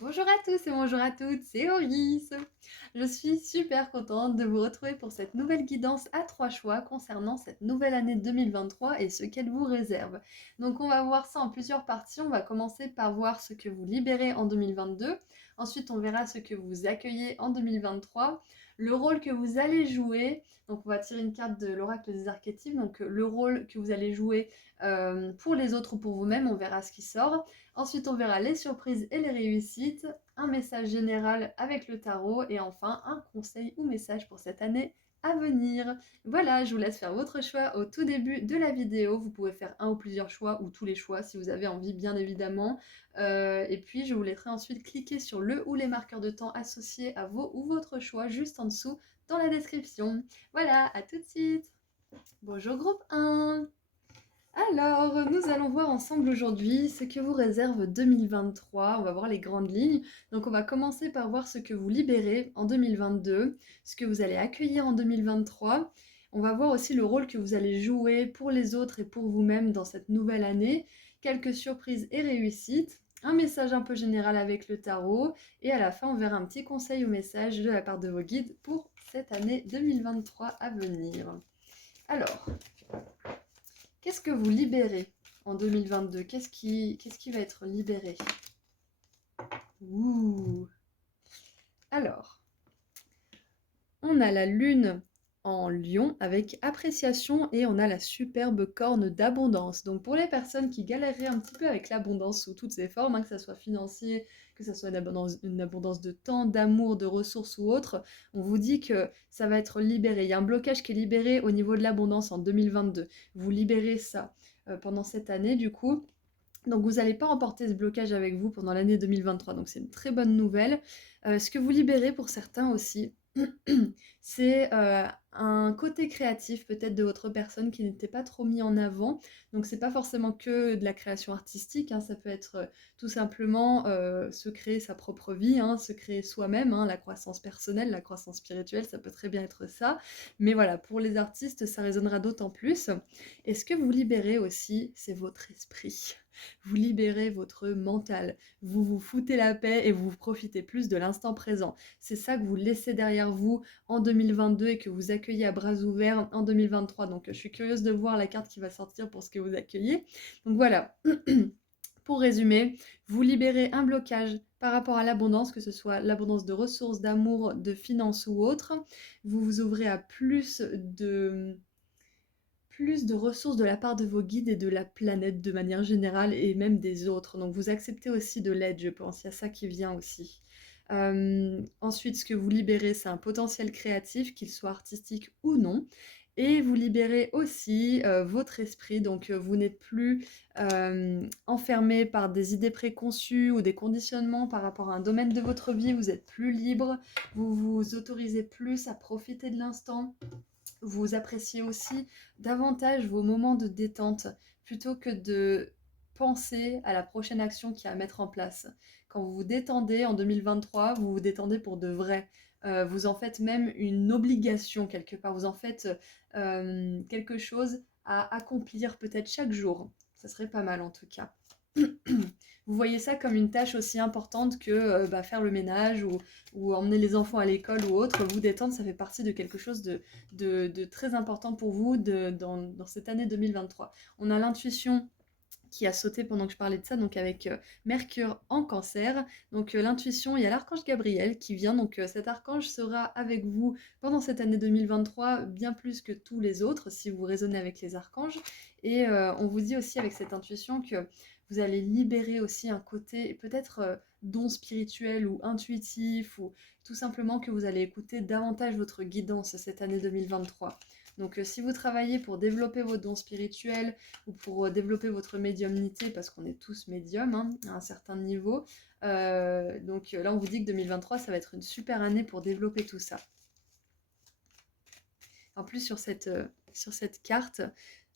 Bonjour à tous et bonjour à toutes, c'est Auris. Je suis super contente de vous retrouver pour cette nouvelle guidance à 3 choix concernant cette nouvelle année 2023 et ce qu'elle vous réserve. Donc on va voir ça en plusieurs parties. On va commencer par voir ce que vous libérez en 2022. Ensuite, on verra ce que vous accueillez en 2023, le rôle que vous allez jouer. Donc on va tirer une carte de l'oracle des archétypes. Donc le rôle que vous allez jouer pour les autres ou pour vous-même, on verra ce qui sort. Ensuite, on verra les surprises et les réussites, un message général avec le tarot et enfin un conseil ou message pour cette année à venir. Voilà, je vous laisse faire votre choix au tout début de la vidéo. Vous pouvez faire un ou plusieurs choix ou tous les choix si vous avez envie, bien évidemment. Et puis, je vous laisserai ensuite cliquer sur le ou les marqueurs de temps associés à vos ou votre choix juste en dessous dans la description. Voilà, à tout de suite. Bonjour groupe 1. Alors, nous allons voir ensemble aujourd'hui ce que vous réserve 2023. On va voir les grandes lignes. Donc, on va commencer par voir ce que vous libérez en 2022, ce que vous allez accueillir en 2023. On va voir aussi le rôle que vous allez jouer pour les autres et pour vous-même dans cette nouvelle année, quelques surprises et réussites, un message un peu général avec le tarot, et à la fin, on verra un petit conseil ou message de la part de vos guides pour cette année 2023 à venir. Alors, qu'est-ce que vous libérez en 2022? Qu'est-ce qui va être libéré? Ouh. Alors, on a la lune en lion avec appréciation et on a la superbe corne d'abondance. Donc pour les personnes qui galéreraient un petit peu avec l'abondance sous toutes ses formes, que ce soit financier, que ce soit une abondance de temps, d'amour, de ressources ou autre, on vous dit que ça va être libéré. Il y a un blocage qui est libéré au niveau de l'abondance en 2022. Vous libérez ça pendant cette année du coup. Donc vous n'allez pas emporter ce blocage avec vous pendant l'année 2023, donc c'est une très bonne nouvelle. Ce que vous libérez pour certains aussi, c'est un côté créatif peut-être de votre personne qui n'était pas trop mis en avant. Donc c'est pas forcément que de la création artistique, ça peut être tout simplement se créer sa propre vie, se créer soi-même, la croissance personnelle, la croissance spirituelle, ça peut très bien être ça. Mais voilà, pour les artistes, ça résonnera d'autant plus. Et ce que vous libérez aussi, c'est votre esprit. Vous libérez votre mental, vous vous foutez la paix et vous profitez plus de l'instant présent. C'est ça que vous laissez derrière vous en 2022 et que vous accueillez à bras ouverts en 2023. Donc je suis curieuse de voir la carte qui va sortir pour ce que vous accueillez. Donc voilà. Pour résumer, vous libérez un blocage par rapport à l'abondance, que ce soit l'abondance de ressources, d'amour, de finances ou autre. Vous vous ouvrez à plus de ressources de la part de vos guides et de la planète de manière générale et même des autres. Donc vous acceptez aussi de l'aide, je pense. Il y a ça qui vient aussi. Ensuite, ce que vous libérez, c'est un potentiel créatif, qu'il soit artistique ou non. Et vous libérez aussi votre esprit, donc vous n'êtes plus enfermé par des idées préconçues ou des conditionnements par rapport à un domaine de votre vie, vous êtes plus libre, vous vous autorisez plus à profiter de l'instant, vous appréciez aussi davantage vos moments de détente plutôt que de penser à la prochaine action qu'il y a à mettre en place. Quand vous vous détendez en 2023, vous vous détendez pour de vrai. Vous en faites même une obligation quelque part. Vous en faites quelque chose à accomplir peut-être chaque jour. Ça serait pas mal en tout cas. Vous voyez ça comme une tâche aussi importante que faire le ménage ou emmener les enfants à l'école ou autre. Vous détendre, ça fait partie de quelque chose de très important pour vous dans cette année 2023. On a l'intuition qui a sauté pendant que je parlais de ça, donc avec Mercure en Cancer. Donc l'intuition, il y a l'archange Gabriel qui vient, donc cet archange sera avec vous pendant cette année 2023, bien plus que tous les autres, si vous raisonnez avec les archanges. Et on vous dit aussi avec cette intuition que vous allez libérer aussi un côté peut-être don spirituel ou intuitif, ou tout simplement que vous allez écouter davantage votre guidance cette année 2023. Donc si vous travaillez pour développer vos dons spirituels ou pour développer votre médiumnité, parce qu'on est tous médiums à un certain niveau, donc là on vous dit que 2023 ça va être une super année pour développer tout ça. En plus sur cette carte,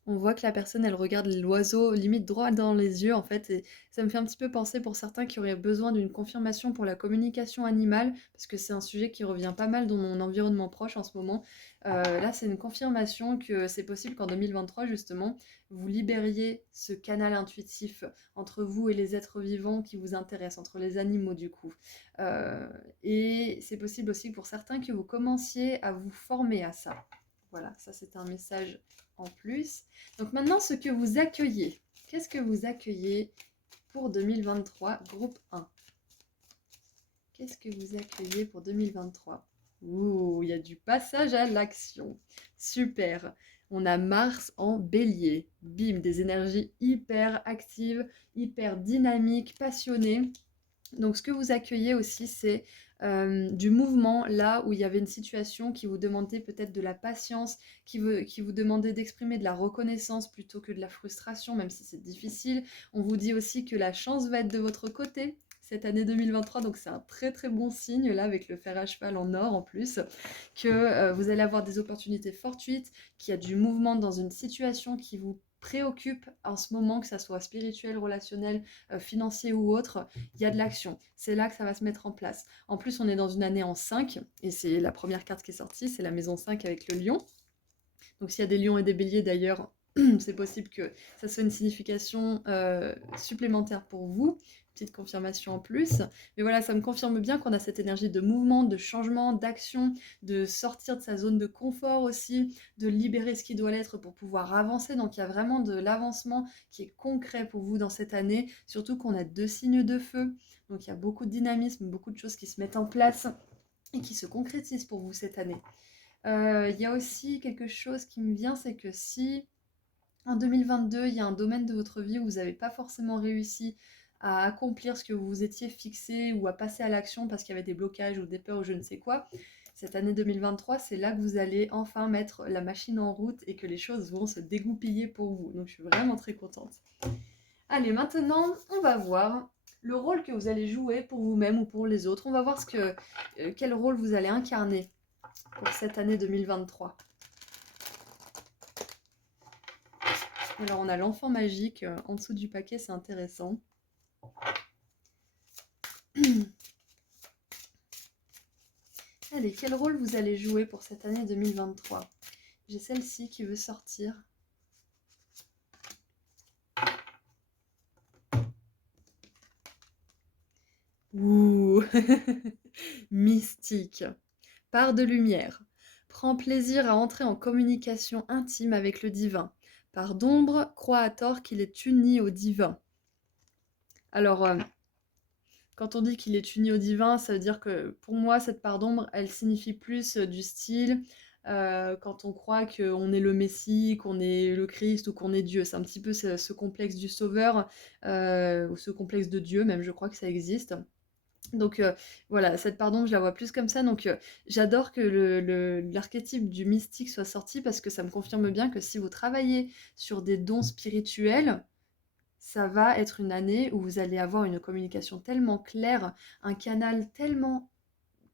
On voit que la personne, elle regarde l'oiseau limite droit dans les yeux, en fait, et ça me fait un petit peu penser pour certains qui auraient besoin d'une confirmation pour la communication animale, parce que c'est un sujet qui revient pas mal dans mon environnement proche en ce moment. Là, c'est une confirmation que c'est possible qu'en 2023, justement, vous libériez ce canal intuitif entre vous et les êtres vivants qui vous intéressent, entre les animaux du coup. Euh, et c'est possible aussi pour certains que vous commenciez à vous former à ça. Voilà, ça c'est un message en plus. Donc maintenant, ce que vous accueillez. Qu'est-ce que vous accueillez pour 2023, groupe 1? Qu'est-ce que vous accueillez pour 2023? Ouh, il y a du passage à l'action. Super. On a Mars en bélier. Bim, des énergies hyper actives, hyper dynamiques, passionnées. Donc ce que vous accueillez aussi, c'est du mouvement, là où il y avait une situation qui vous demandait peut-être de la patience, qui vous demandait d'exprimer de la reconnaissance plutôt que de la frustration, même si c'est difficile. On vous dit aussi que la chance va être de votre côté cette année 2023, donc c'est un très très bon signe là avec le fer à cheval en or en plus, que vous allez avoir des opportunités fortuites, qu'il y a du mouvement dans une situation qui vous préoccupe en ce moment, que ça soit spirituel, relationnel, financier ou autre, il y a de l'action. C'est là que ça va se mettre en place. En plus, on est dans une année en 5, et c'est la première carte qui est sortie, c'est la maison 5 avec le lion. Donc s'il y a des lions et des béliers d'ailleurs, c'est possible que ça soit une signification supplémentaire pour vous. Petite confirmation en plus. Mais voilà, ça me confirme bien qu'on a cette énergie de mouvement, de changement, d'action, de sortir de sa zone de confort aussi, de libérer ce qui doit l'être pour pouvoir avancer. Donc il y a vraiment de l'avancement qui est concret pour vous dans cette année. Surtout qu'on a 2 signes de feu. Donc il y a beaucoup de dynamisme, beaucoup de choses qui se mettent en place et qui se concrétisent pour vous cette année. Il y a aussi quelque chose qui me vient, c'est que si en 2022, il y a un domaine de votre vie où vous n'avez pas forcément réussi à accomplir ce que vous vous étiez fixé ou à passer à l'action parce qu'il y avait des blocages ou des peurs ou je ne sais quoi, cette année 2023, c'est là que vous allez enfin mettre la machine en route et que les choses vont se dégoupiller pour vous. Donc je suis vraiment très contente. Allez, maintenant, on va voir le rôle que vous allez jouer pour vous-même ou pour les autres. On va voir quel rôle vous allez incarner pour cette année 2023. Alors on a l'enfant magique en dessous du paquet, c'est intéressant. Allez, quel rôle vous allez jouer pour cette année 2023? J'ai celle-ci qui veut sortir. Ouh. Mystique. Part de lumière. Prends plaisir à entrer en communication intime avec le divin. Part d'ombre, crois à tort qu'il est uni au divin. Alors, quand on dit qu'il est uni au divin, ça veut dire que pour moi, cette part d'ombre, elle signifie plus du style quand on croit qu'on est le Messie, qu'on est le Christ ou qu'on est Dieu. C'est un petit peu ce complexe du sauveur ou ce complexe de Dieu, même je crois que ça existe. Donc voilà, cette part d'ombre, je la vois plus comme ça. Donc j'adore que l'archétype du mystique soit sorti parce que ça me confirme bien que si vous travaillez sur des dons spirituels, ça va être une année où vous allez avoir une communication tellement claire, un canal tellement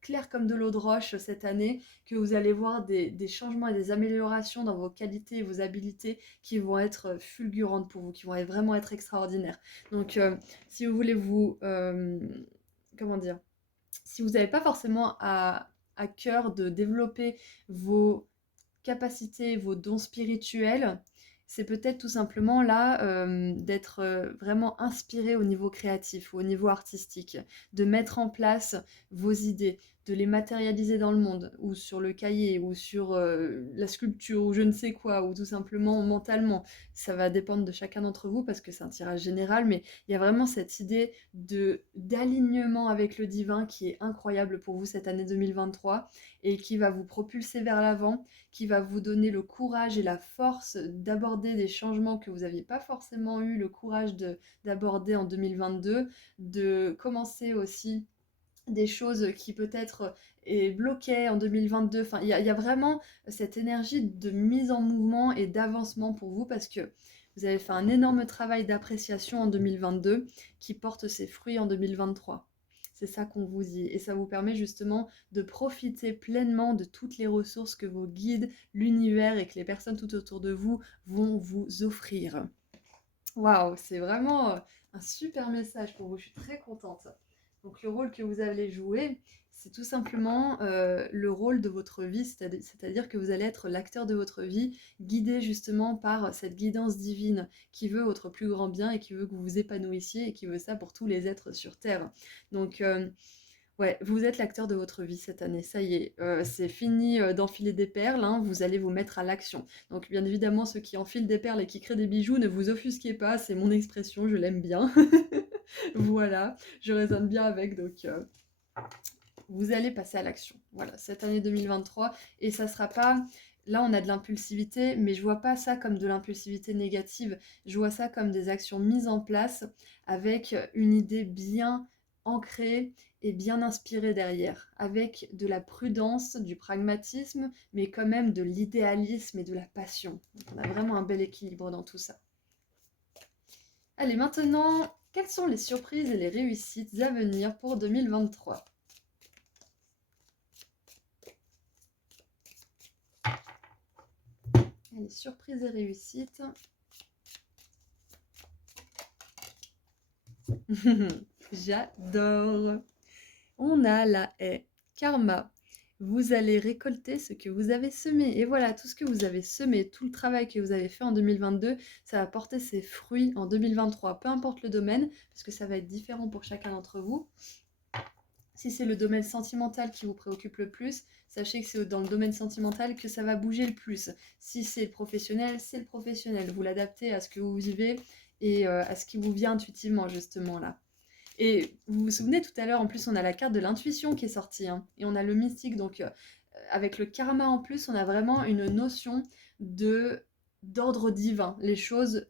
clair comme de l'eau de roche cette année, que vous allez voir des changements et des améliorations dans vos qualités et vos habilités qui vont être fulgurantes pour vous, qui vont vraiment être extraordinaires. Donc si vous voulez comment dire, si vous n'avez pas forcément à cœur de développer vos capacités, vos dons spirituels, c'est peut-être tout simplement là d'être vraiment inspiré au niveau créatif, au niveau artistique, de mettre en place vos idées, de les matérialiser dans le monde, ou sur le cahier, ou sur la sculpture, ou je ne sais quoi, ou tout simplement mentalement. Ça va dépendre de chacun d'entre vous parce que c'est un tirage général, mais il y a vraiment cette idée d'alignement avec le divin qui est incroyable pour vous cette année 2023 et qui va vous propulser vers l'avant, qui va vous donner le courage et la force d'aborder des changements que vous n'aviez pas forcément eu le courage d'aborder en 2022, de commencer aussi des choses qui peut-être bloquaient en 2022. Enfin, il y a vraiment cette énergie de mise en mouvement et d'avancement pour vous parce que vous avez fait un énorme travail d'appréciation en 2022 qui porte ses fruits en 2023. C'est ça qu'on vous dit. Et ça vous permet justement de profiter pleinement de toutes les ressources que vos guides, l'univers et que les personnes tout autour de vous vont vous offrir. Waouh, c'est vraiment un super message pour vous. Je suis très contente. Donc le rôle que vous allez jouer, c'est tout simplement le rôle de votre vie, c'est-à-dire que vous allez être l'acteur de votre vie, guidé justement par cette guidance divine qui veut votre plus grand bien et qui veut que vous vous épanouissiez et qui veut ça pour tous les êtres sur Terre. Donc ouais, vous êtes l'acteur de votre vie cette année, ça y est, c'est fini d'enfiler des perles, hein, vous allez vous mettre à l'action. Donc bien évidemment, ceux qui enfilent des perles et qui créent des bijoux, ne vous offusquez pas, c'est mon expression, je l'aime bien. Voilà, je résonne bien avec, donc vous allez passer à l'action. Voilà, cette année 2023, et ça sera pas... Là, on a de l'impulsivité, mais je vois pas ça comme de l'impulsivité négative, je vois ça comme des actions mises en place avec une idée bien ancrée et bien inspirée derrière, avec de la prudence, du pragmatisme, mais quand même de l'idéalisme et de la passion. Donc, on a vraiment un bel équilibre dans tout ça. Allez, maintenant, quelles sont les surprises et les réussites à venir pour 2023 ? Allez, surprises et réussites. J'adore. On a la haie, karma. Vous allez récolter ce que vous avez semé. Et voilà, tout ce que vous avez semé, tout le travail que vous avez fait en 2022, ça va porter ses fruits en 2023. Peu importe le domaine, parce que ça va être différent pour chacun d'entre vous. Si c'est le domaine sentimental qui vous préoccupe le plus, sachez que c'est dans le domaine sentimental que ça va bouger le plus. Si c'est le professionnel, c'est le professionnel. Vous l'adaptez à ce que vous vivez et à ce qui vous vient intuitivement, justement, là. Et vous vous souvenez, tout à l'heure, en plus, on a la carte de l'intuition qui est sortie, hein, et on a le mystique. Donc, avec le karma en plus, on a vraiment une notion d'ordre divin. Les choses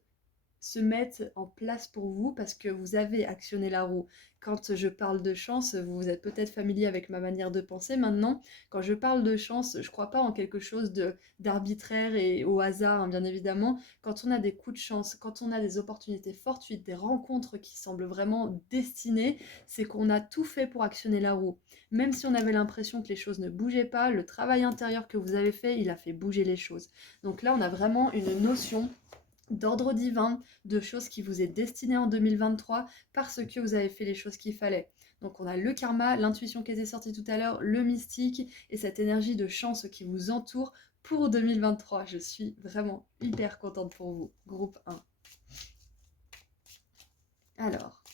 se mettent en place pour vous parce que vous avez actionné la roue. Quand je parle de chance, vous êtes peut-être familier avec ma manière de penser maintenant. Quand je parle de chance, je ne crois pas en quelque chose d'arbitraire et au hasard, hein, bien évidemment. Quand on a des coups de chance, quand on a des opportunités fortuites, des rencontres qui semblent vraiment destinées, c'est qu'on a tout fait pour actionner la roue. Même si on avait l'impression que les choses ne bougeaient pas, le travail intérieur que vous avez fait, il a fait bouger les choses. Donc là, on a vraiment une notion d'ordre divin, de choses qui vous est destinées en 2023 parce que vous avez fait les choses qu'il fallait. Donc on a le karma, l'intuition qui était sortie tout à l'heure, le mystique et cette énergie de chance qui vous entoure pour 2023. Je suis vraiment hyper contente pour vous. Groupe 1. Alors,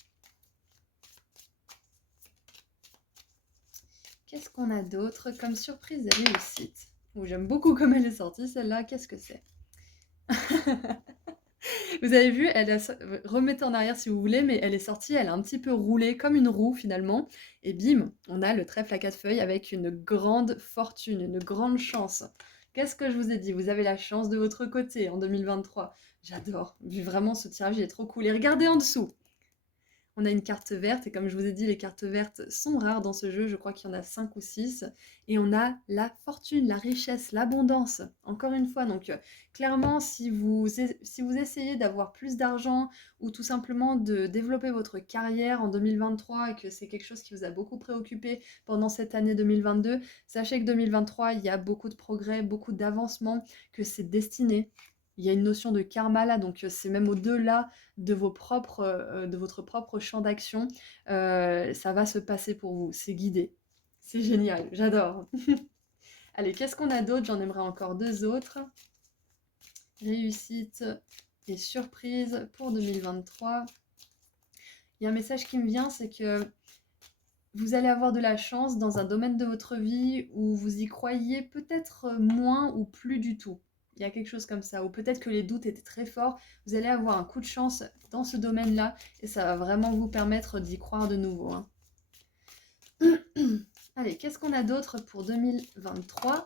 qu'est-ce qu'on a d'autre comme surprise et réussite? J'aime beaucoup comme elle est sortie celle-là, qu'est-ce que c'est? Vous avez vu, remettez en arrière si vous voulez, mais elle est sortie, elle a un petit peu roulé comme une roue finalement. Et bim, on a le trèfle à 4 feuilles avec une grande fortune, une grande chance. Qu'est-ce que je vous ai dit? Vous avez la chance de votre côté en 2023. J'adore. Vraiment, ce tirage, il est trop cool. Et regardez en dessous. On a une carte verte, et comme je vous ai dit, les cartes vertes sont rares dans ce jeu, je crois qu'il y en a 5 ou 6. Et on a la fortune, la richesse, l'abondance, encore une fois. Donc clairement, si vous essayez d'avoir plus d'argent, ou tout simplement de développer votre carrière en 2023, et que c'est quelque chose qui vous a beaucoup préoccupé pendant cette année 2022, sachez que 2023, il y a beaucoup de progrès, beaucoup d'avancement, que c'est destiné. Il y a une notion de karma là, donc c'est même au-delà de votre propre champ d'action. Ça va se passer pour vous, c'est guidé. C'est génial, j'adore. Allez, qu'est-ce qu'on a d'autre? J'en aimerais encore 2 autres. Réussite et surprise pour 2023. Il y a un message qui me vient, c'est que vous allez avoir de la chance dans un domaine de votre vie où vous y croyez peut-être moins ou plus du tout. Il y a quelque chose comme ça, ou peut-être que les doutes étaient très forts. Vous allez avoir un coup de chance dans ce domaine-là et ça va vraiment vous permettre d'y croire de nouveau, hein. Allez, qu'est-ce qu'on a d'autre pour 2023?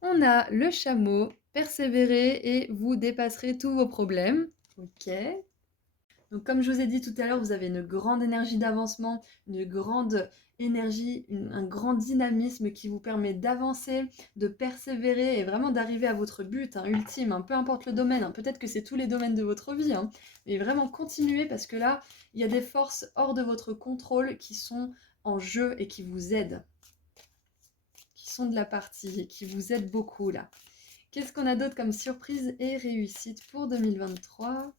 On a le chameau, persévérer et vous dépasserez tous vos problèmes. Ok. Donc comme je vous ai dit tout à l'heure, vous avez une grande énergie d'avancement, une grande énergie, un grand dynamisme qui vous permet d'avancer, de persévérer et vraiment d'arriver à votre but ultime, peu importe le domaine. Peut-être que c'est tous les domaines de votre vie, mais vraiment continuez parce que là, il y a des forces hors de votre contrôle qui sont en jeu et qui vous aident, qui sont de la partie et qui vous aident beaucoup là. Qu'est-ce qu'on a d'autre comme surprise et réussite pour 2023 ?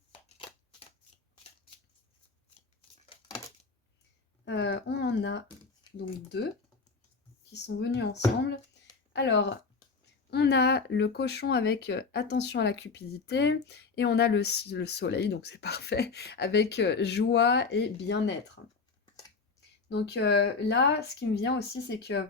On en a donc 2 qui sont venus ensemble. Alors, on a le cochon avec attention à la cupidité et on a le soleil, donc c'est parfait, avec joie et bien-être. Donc là, ce qui me vient aussi, c'est que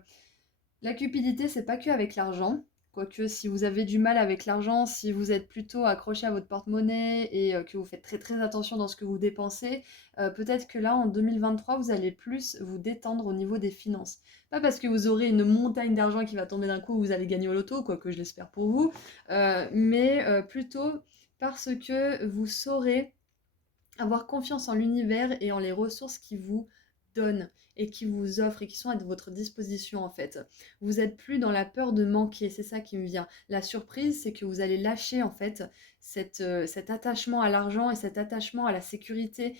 la cupidité, c'est pas que avec l'argent. Quoique, si vous avez du mal avec l'argent, si vous êtes plutôt accroché à votre porte-monnaie et que vous faites très très attention dans ce que vous dépensez, peut-être que là, en 2023, vous allez plus vous détendre au niveau des finances. Pas parce que vous aurez une montagne d'argent qui va tomber d'un coup, vous allez gagner au loto, quoique je l'espère pour vous, mais plutôt parce que vous saurez avoir confiance en l'univers et en les ressources qui vous donnent et qui vous offrent et qui sont à votre disposition en fait. Vous n'êtes plus dans la peur de manquer, c'est ça qui me vient. La surprise, c'est que vous allez lâcher en fait cet attachement à l'argent et cet attachement à la sécurité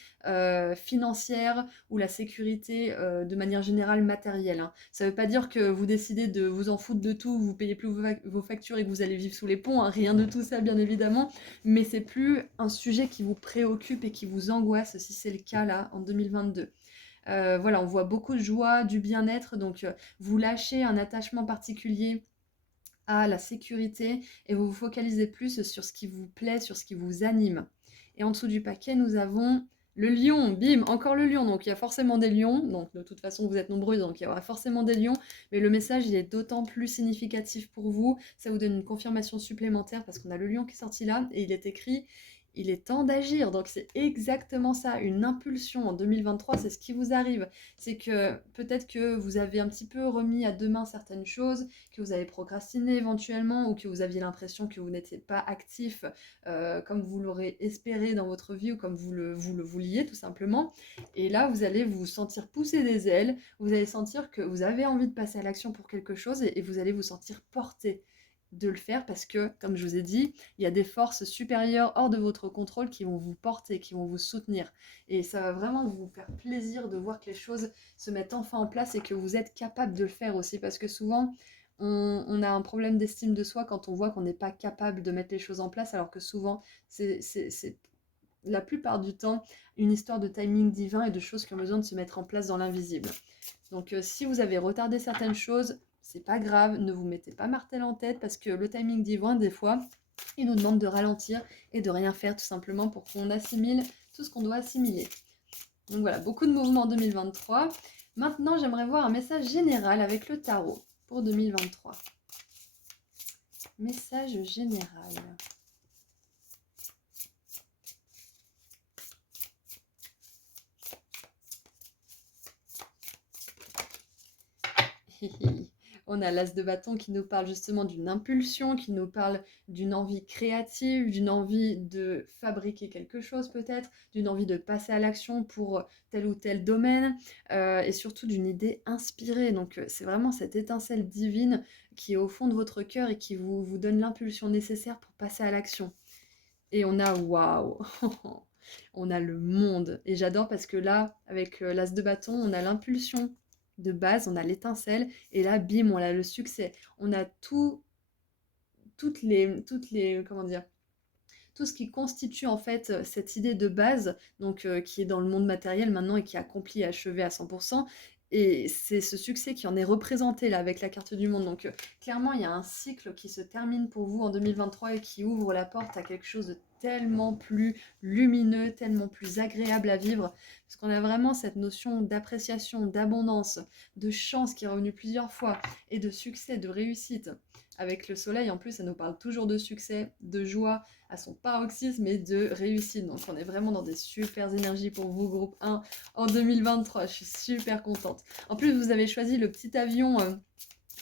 financière ou la sécurité de manière générale matérielle. Ça ne veut pas dire que vous décidez de vous en foutre de tout, vous payez plus vos factures et que vous allez vivre sous les ponts, rien de tout ça bien évidemment, mais c'est plus un sujet qui vous préoccupe et qui vous angoisse si c'est le cas là en 2022. Voilà, on voit beaucoup de joie, du bien-être, donc vous lâchez un attachement particulier à la sécurité et vous vous focalisez plus sur ce qui vous plaît, sur ce qui vous anime. Et en dessous du paquet, nous avons le lion, bim, encore le lion, donc il y a forcément des lions, donc de toute façon vous êtes nombreux, donc il y aura forcément des lions, mais le message il est d'autant plus significatif pour vous, ça vous donne une confirmation supplémentaire parce qu'on a le lion qui est sorti là, et il est écrit il est temps d'agir, donc c'est exactement ça, une impulsion en 2023, c'est ce qui vous arrive, c'est que peut-être que vous avez un petit peu remis à demain certaines choses, que vous avez procrastiné éventuellement, ou que vous aviez l'impression que vous n'étiez pas actif comme vous l'aurez espéré dans votre vie, ou comme vous le vouliez tout simplement, et là vous allez vous sentir pousser des ailes, vous allez sentir que vous avez envie de passer à l'action pour quelque chose, et vous allez vous sentir porté de le faire parce que, comme je vous ai dit, il y a des forces supérieures hors de votre contrôle qui vont vous porter, qui vont vous soutenir. Et ça va vraiment vous faire plaisir de voir que les choses se mettent enfin en place et que vous êtes capable de le faire aussi. Parce que souvent, on a un problème d'estime de soi quand on voit qu'on n'est pas capable de mettre les choses en place, alors que souvent, c'est la plupart du temps une histoire de timing divin et de choses qui ont besoin de se mettre en place dans l'invisible. Donc si vous avez retardé certaines choses, c'est pas grave, ne vous mettez pas martel en tête parce que le timing divin, des fois, il nous demande de ralentir et de rien faire tout simplement pour qu'on assimile tout ce qu'on doit assimiler. Donc voilà, beaucoup de mouvements en 2023. Maintenant, j'aimerais voir un message général avec le tarot pour 2023. Message général. On a l'as de bâton qui nous parle justement d'une impulsion, qui nous parle d'une envie créative, d'une envie de fabriquer quelque chose peut-être, d'une envie de passer à l'action pour tel ou tel domaine, et surtout d'une idée inspirée. Donc c'est vraiment cette étincelle divine qui est au fond de votre cœur et qui vous donne l'impulsion nécessaire pour passer à l'action. Et on a waouh, on a le monde. Et j'adore parce que là, avec l'as de bâton, on a l'impulsion de base, on a l'étincelle, et là, bim, on a le succès. On a comment dire, tout ce qui constitue en fait cette idée de base, donc qui est dans le monde matériel maintenant et qui est accompli et achevé à 100%. Et c'est ce succès qui en est représenté là avec la carte du monde. Donc clairement, il y a un cycle qui se termine pour vous en 2023 et qui ouvre la porte à quelque chose de tellement plus lumineux, tellement plus agréable à vivre. Parce qu'on a vraiment cette notion d'appréciation, d'abondance, de chance qui est revenue plusieurs fois, et de succès, de réussite. Avec le soleil, en plus, ça nous parle toujours de succès, de joie, à son paroxysme et de réussite. Donc on est vraiment dans des super énergies pour vous, groupe 1, en 2023. Je suis super contente. En plus, vous avez choisi le petit avion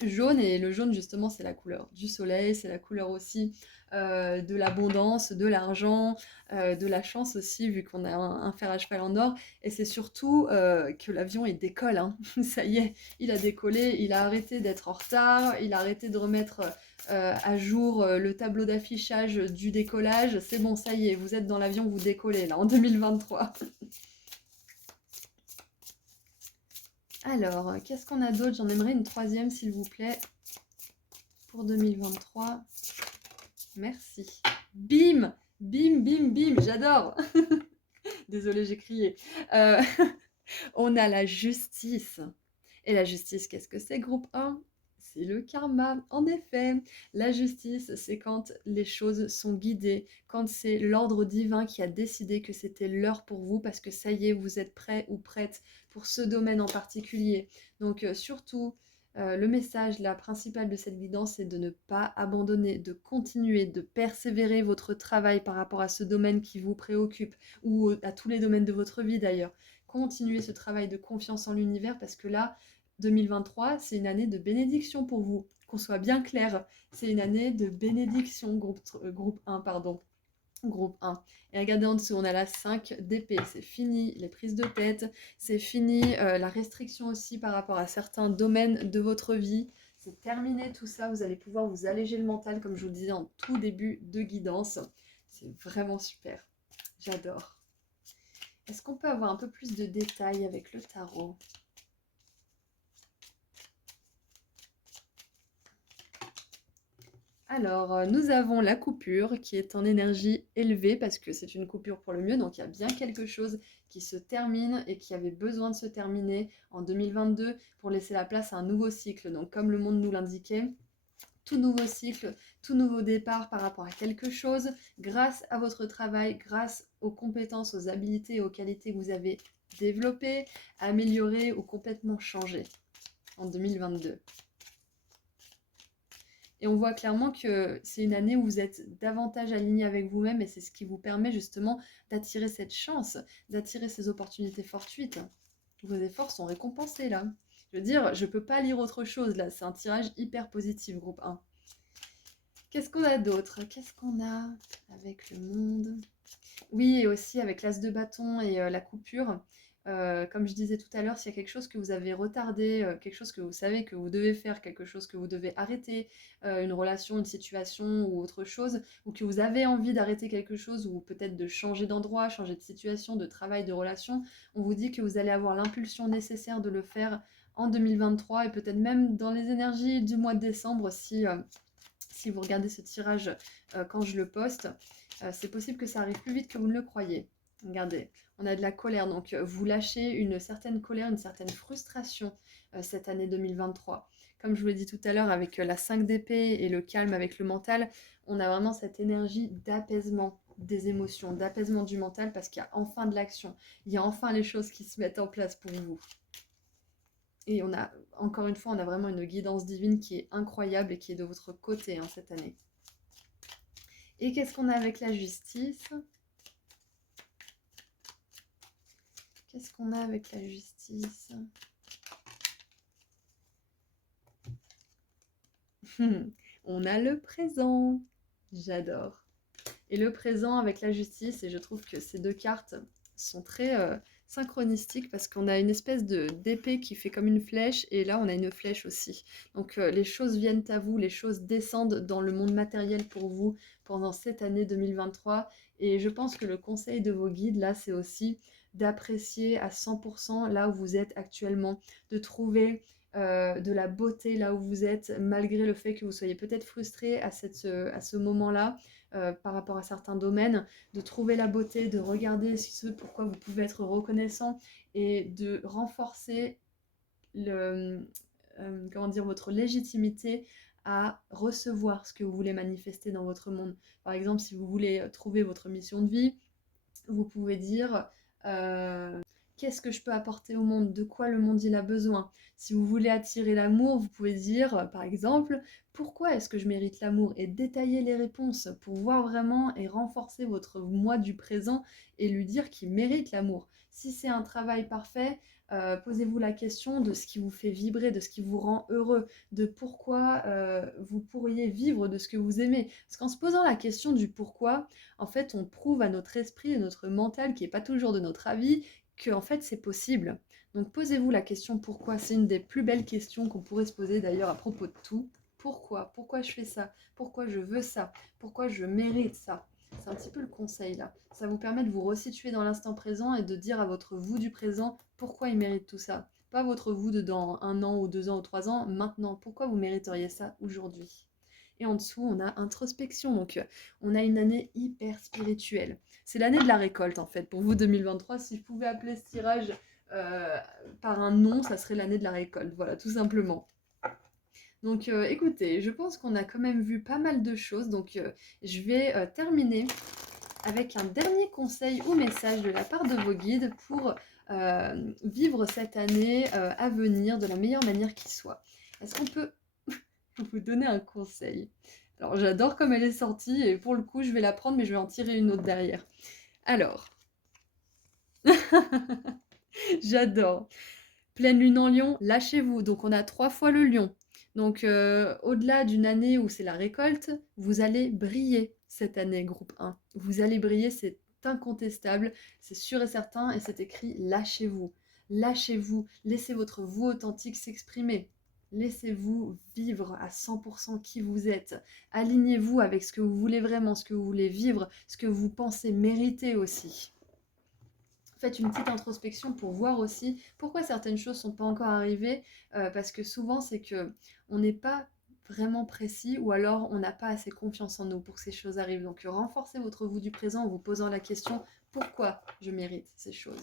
jaune, et le jaune justement c'est la couleur du soleil, c'est la couleur aussi de l'abondance, de l'argent, de la chance aussi vu qu'on a un fer à cheval en or, et c'est surtout que l'avion il décolle, hein. Ça y est, il a décollé, il a arrêté d'être en retard, il a arrêté de remettre à jour le tableau d'affichage du décollage, c'est bon, ça y est, vous êtes dans l'avion, vous décollez là en 2023. Alors, qu'est-ce qu'on a d'autre? J'en aimerais une troisième s'il vous plaît pour 2023. Merci. Bim! Bim, bim, bim, j'adore! Désolée, j'ai crié. Euh, on a la justice. Et la justice, qu'est-ce que c'est, groupe 1? C'est le karma. En effet, la justice, c'est quand les choses sont guidées, quand c'est l'ordre divin qui a décidé que c'était l'heure pour vous, parce que ça y est, vous êtes prêt ou prête pour ce domaine en particulier. Donc surtout, le message là, principal de cette guidance, c'est de ne pas abandonner, de continuer, de persévérer votre travail par rapport à ce domaine qui vous préoccupe, ou à tous les domaines de votre vie d'ailleurs. Continuez ce travail de confiance en l'univers, parce que là, 2023, c'est une année de bénédiction pour vous. Qu'on soit bien clair, c'est une année de bénédiction, groupe 1, pardon. Groupe 1. Et regardez en dessous, on a la 5 d'épée. C'est fini les prises de tête, c'est fini la restriction aussi par rapport à certains domaines de votre vie. C'est terminé tout ça, vous allez pouvoir vous alléger le mental, comme je vous le disais en tout début de guidance. C'est vraiment super. J'adore. Est-ce qu'on peut avoir un peu plus de détails avec le tarot? Alors, nous avons la coupure qui est en énergie élevée parce que c'est une coupure pour le mieux, donc il y a bien quelque chose qui se termine et qui avait besoin de se terminer en 2022 pour laisser la place à un nouveau cycle. Donc, comme le monde nous l'indiquait, tout nouveau cycle, tout nouveau départ par rapport à quelque chose, grâce à votre travail, grâce aux compétences, aux habilités et aux qualités que vous avez développées, améliorées ou complètement changées en 2022. Et on voit clairement que c'est une année où vous êtes davantage aligné avec vous-même, et c'est ce qui vous permet justement d'attirer cette chance, d'attirer ces opportunités fortuites. Vos efforts sont récompensés là. Je veux dire, je peux pas lire autre chose là, c'est un tirage hyper positif, groupe 1. Qu'est-ce qu'on a d'autre? Qu'est-ce qu'on a avec le monde? Oui, et aussi avec l'as de bâton et la coupure. Comme je disais tout à l'heure, s'il y a quelque chose que vous avez retardé, quelque chose que vous savez que vous devez faire, quelque chose que vous devez arrêter, une relation, une situation ou autre chose, ou que vous avez envie d'arrêter quelque chose, ou peut-être de changer d'endroit, changer de situation, de travail, de relation, on vous dit que vous allez avoir l'impulsion nécessaire de le faire en 2023, et peut-être même dans les énergies du mois de décembre si vous regardez ce tirage quand je le poste. C'est possible que ça arrive plus vite que vous ne le croyez. Regardez, on a de la colère, donc vous lâchez une certaine colère, une certaine frustration cette année 2023. Comme je vous l'ai dit tout à l'heure, avec la 5 d'épée et le calme avec le mental, on a vraiment cette énergie d'apaisement des émotions, d'apaisement du mental, parce qu'il y a enfin de l'action, il y a enfin les choses qui se mettent en place pour vous. Et on a, encore une fois, on a vraiment une guidance divine qui est incroyable et qui est de votre côté cette année. Et qu'est-ce qu'on a avec la justice? Qu'est-ce qu'on a avec la justice? On a le présent. J'adore. Et le présent avec la justice, et je trouve que ces deux cartes sont très synchronistiques, parce qu'on a une espèce d'épée qui fait comme une flèche, et là on a une flèche aussi. Donc les choses viennent à vous, les choses descendent dans le monde matériel pour vous pendant cette année 2023, et je pense que le conseil de vos guides là, c'est aussi d'apprécier à 100% là où vous êtes actuellement, de trouver de la beauté là où vous êtes, malgré le fait que vous soyez peut-être frustré à ce moment-là, par rapport à certains domaines, de trouver la beauté, de regarder ce pourquoi vous pouvez être reconnaissant, et de renforcer comment dire, votre légitimité à recevoir ce que vous voulez manifester dans votre monde. Par exemple, si vous voulez trouver votre mission de vie, vous pouvez dire qu'est-ce que je peux apporter au monde, de quoi le monde il a besoin. Si vous voulez attirer l'amour, vous pouvez dire par exemple pourquoi est-ce que je mérite l'amour, et détailler les réponses pour voir vraiment et renforcer votre moi du présent et lui dire qu'il mérite l'amour. Si c'est un travail parfait, Posez-vous la question de ce qui vous fait vibrer, de ce qui vous rend heureux, de pourquoi vous pourriez vivre de ce que vous aimez. Parce qu'en se posant la question du pourquoi, en fait, on prouve à notre esprit et notre mental, qui n'est pas toujours de notre avis, que en fait c'est possible. Donc posez-vous la question pourquoi. C'est une des plus belles questions qu'on pourrait se poser d'ailleurs à propos de tout. Pourquoi? Pourquoi je fais ça? Pourquoi je veux ça? Pourquoi je mérite ça? C'est un petit peu le conseil là. Ça vous permet de vous resituer dans l'instant présent et de dire à votre vous du présent pourquoi il mérite tout ça. Pas votre vous de dans 1 an ou 2 ans ou 3 ans, maintenant. Pourquoi vous mériteriez ça aujourd'hui? Et en dessous, on a introspection. Donc, on a une année hyper spirituelle. C'est l'année de la récolte en fait. Pour vous, 2023, si je pouvais appeler ce tirage euh, par un nom, ça serait l'année de la récolte. Voilà, tout simplement. Donc écoutez, je pense qu'on a quand même vu pas mal de choses. Donc je vais terminer avec un dernier conseil ou message de la part de vos guides pour vivre cette année à venir de la meilleure manière qui soit. Est-ce qu'on peut vous donner un conseil? Alors j'adore comme elle est sortie et pour le coup je vais la prendre mais je vais en tirer une autre derrière. Alors, j'adore. Pleine lune en lion, lâchez-vous. Donc on a 3 fois le lion. Donc au-delà d'une année où c'est la récolte, vous allez briller cette année, groupe 1. Vous allez briller, c'est incontestable, c'est sûr et certain, et c'est écrit lâchez-vous. Lâchez-vous, laissez votre vous authentique s'exprimer. Laissez-vous vivre à 100% qui vous êtes. Alignez-vous avec ce que vous voulez vraiment, ce que vous voulez vivre, ce que vous pensez mériter aussi. Faites une petite introspection pour voir aussi pourquoi certaines choses ne sont pas encore arrivées, parce que souvent c'est que on n'est pas vraiment précis ou alors on n'a pas assez confiance en nous pour que ces choses arrivent. Donc renforcez votre vous du présent en vous posant la question pourquoi je mérite ces choses.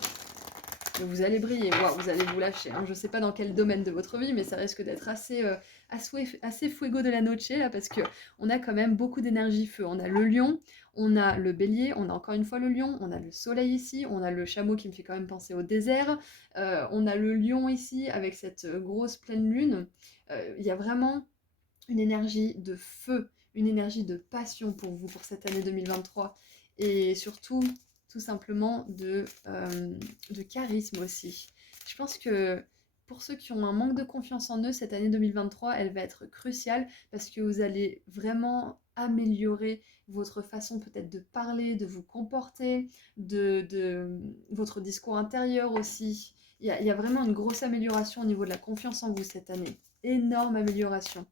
Donc vous allez briller, wow, vous allez vous lâcher. Hein. Je ne sais pas dans quel domaine de votre vie, mais ça risque d'être assez fuego de la noche là, parce que on a quand même beaucoup d'énergie feu. On a le lion, on a le bélier, on a encore une fois le lion, on a le soleil ici, on a le chameau qui me fait quand même penser au désert, on a le lion ici avec cette grosse pleine lune. Il y a vraiment une énergie de feu, une énergie de passion pour vous pour cette année 2023. Et surtout, tout simplement de charisme aussi. Je pense que pour ceux qui ont un manque de confiance en eux, cette année 2023, elle va être cruciale parce que vous allez vraiment améliorer votre façon peut-être de parler, de vous comporter, de votre discours intérieur aussi. Il y a vraiment une grosse amélioration au niveau de la confiance en vous cette année. Énorme amélioration.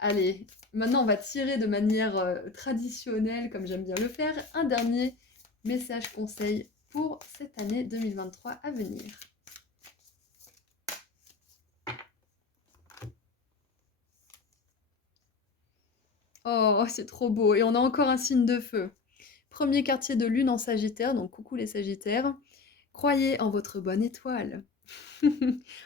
Allez, maintenant on va tirer de manière traditionnelle, comme j'aime bien le faire, un dernier message conseil pour cette année 2023 à venir. Oh, c'est trop beau. Et on a encore un signe de feu. Premier quartier de lune en Sagittaire, donc coucou les Sagittaires. Croyez en votre bonne étoile.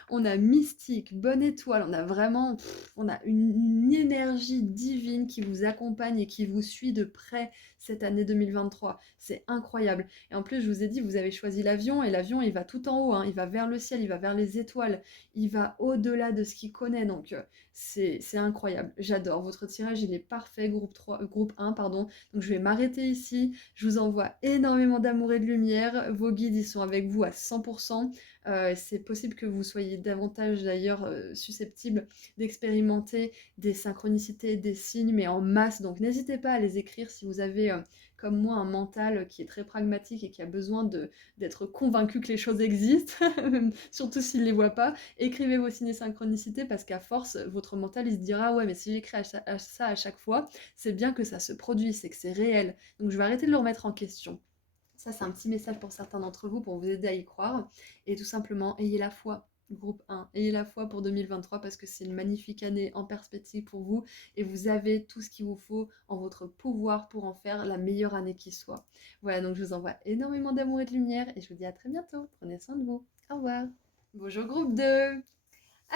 On a mystique, bonne étoile, on a vraiment on a une énergie divine qui vous accompagne et qui vous suit de près cette année 2023. C'est incroyable. Et en plus, je vous ai dit, vous avez choisi l'avion et l'avion, il va tout en haut, hein. Il va vers le ciel, il va vers les étoiles, il va au-delà de ce qu'il connaît. Donc, c'est incroyable. J'adore. Votre tirage, il est parfait, groupe 1, pardon. Donc, je vais m'arrêter ici. Je vous envoie énormément d'amour et de lumière. Vos guides, ils sont avec vous à 100%. C'est possible que vous soyez davantage d'ailleurs susceptible d'expérimenter des synchronicités, des signes, mais en masse. Donc n'hésitez pas à les écrire si vous avez, comme moi, un mental qui est très pragmatique et qui a besoin d'être convaincu que les choses existent, surtout s'il ne les voit pas. Écrivez vos signes et synchronicités parce qu'à force, votre mental il se dira ouais mais si j'écris ça à chaque fois, c'est bien que ça se produise, c'est que c'est réel. Donc je vais arrêter de le remettre en question. Ça, c'est un petit message pour certains d'entre vous pour vous aider à y croire. Et tout simplement, ayez la foi, groupe 1. Ayez la foi pour 2023 parce que c'est une magnifique année en perspective pour vous et vous avez tout ce qu'il vous faut en votre pouvoir pour en faire la meilleure année qui soit. Voilà, donc je vous envoie énormément d'amour et de lumière et je vous dis à très bientôt. Prenez soin de vous. Au revoir. Bonjour groupe 2.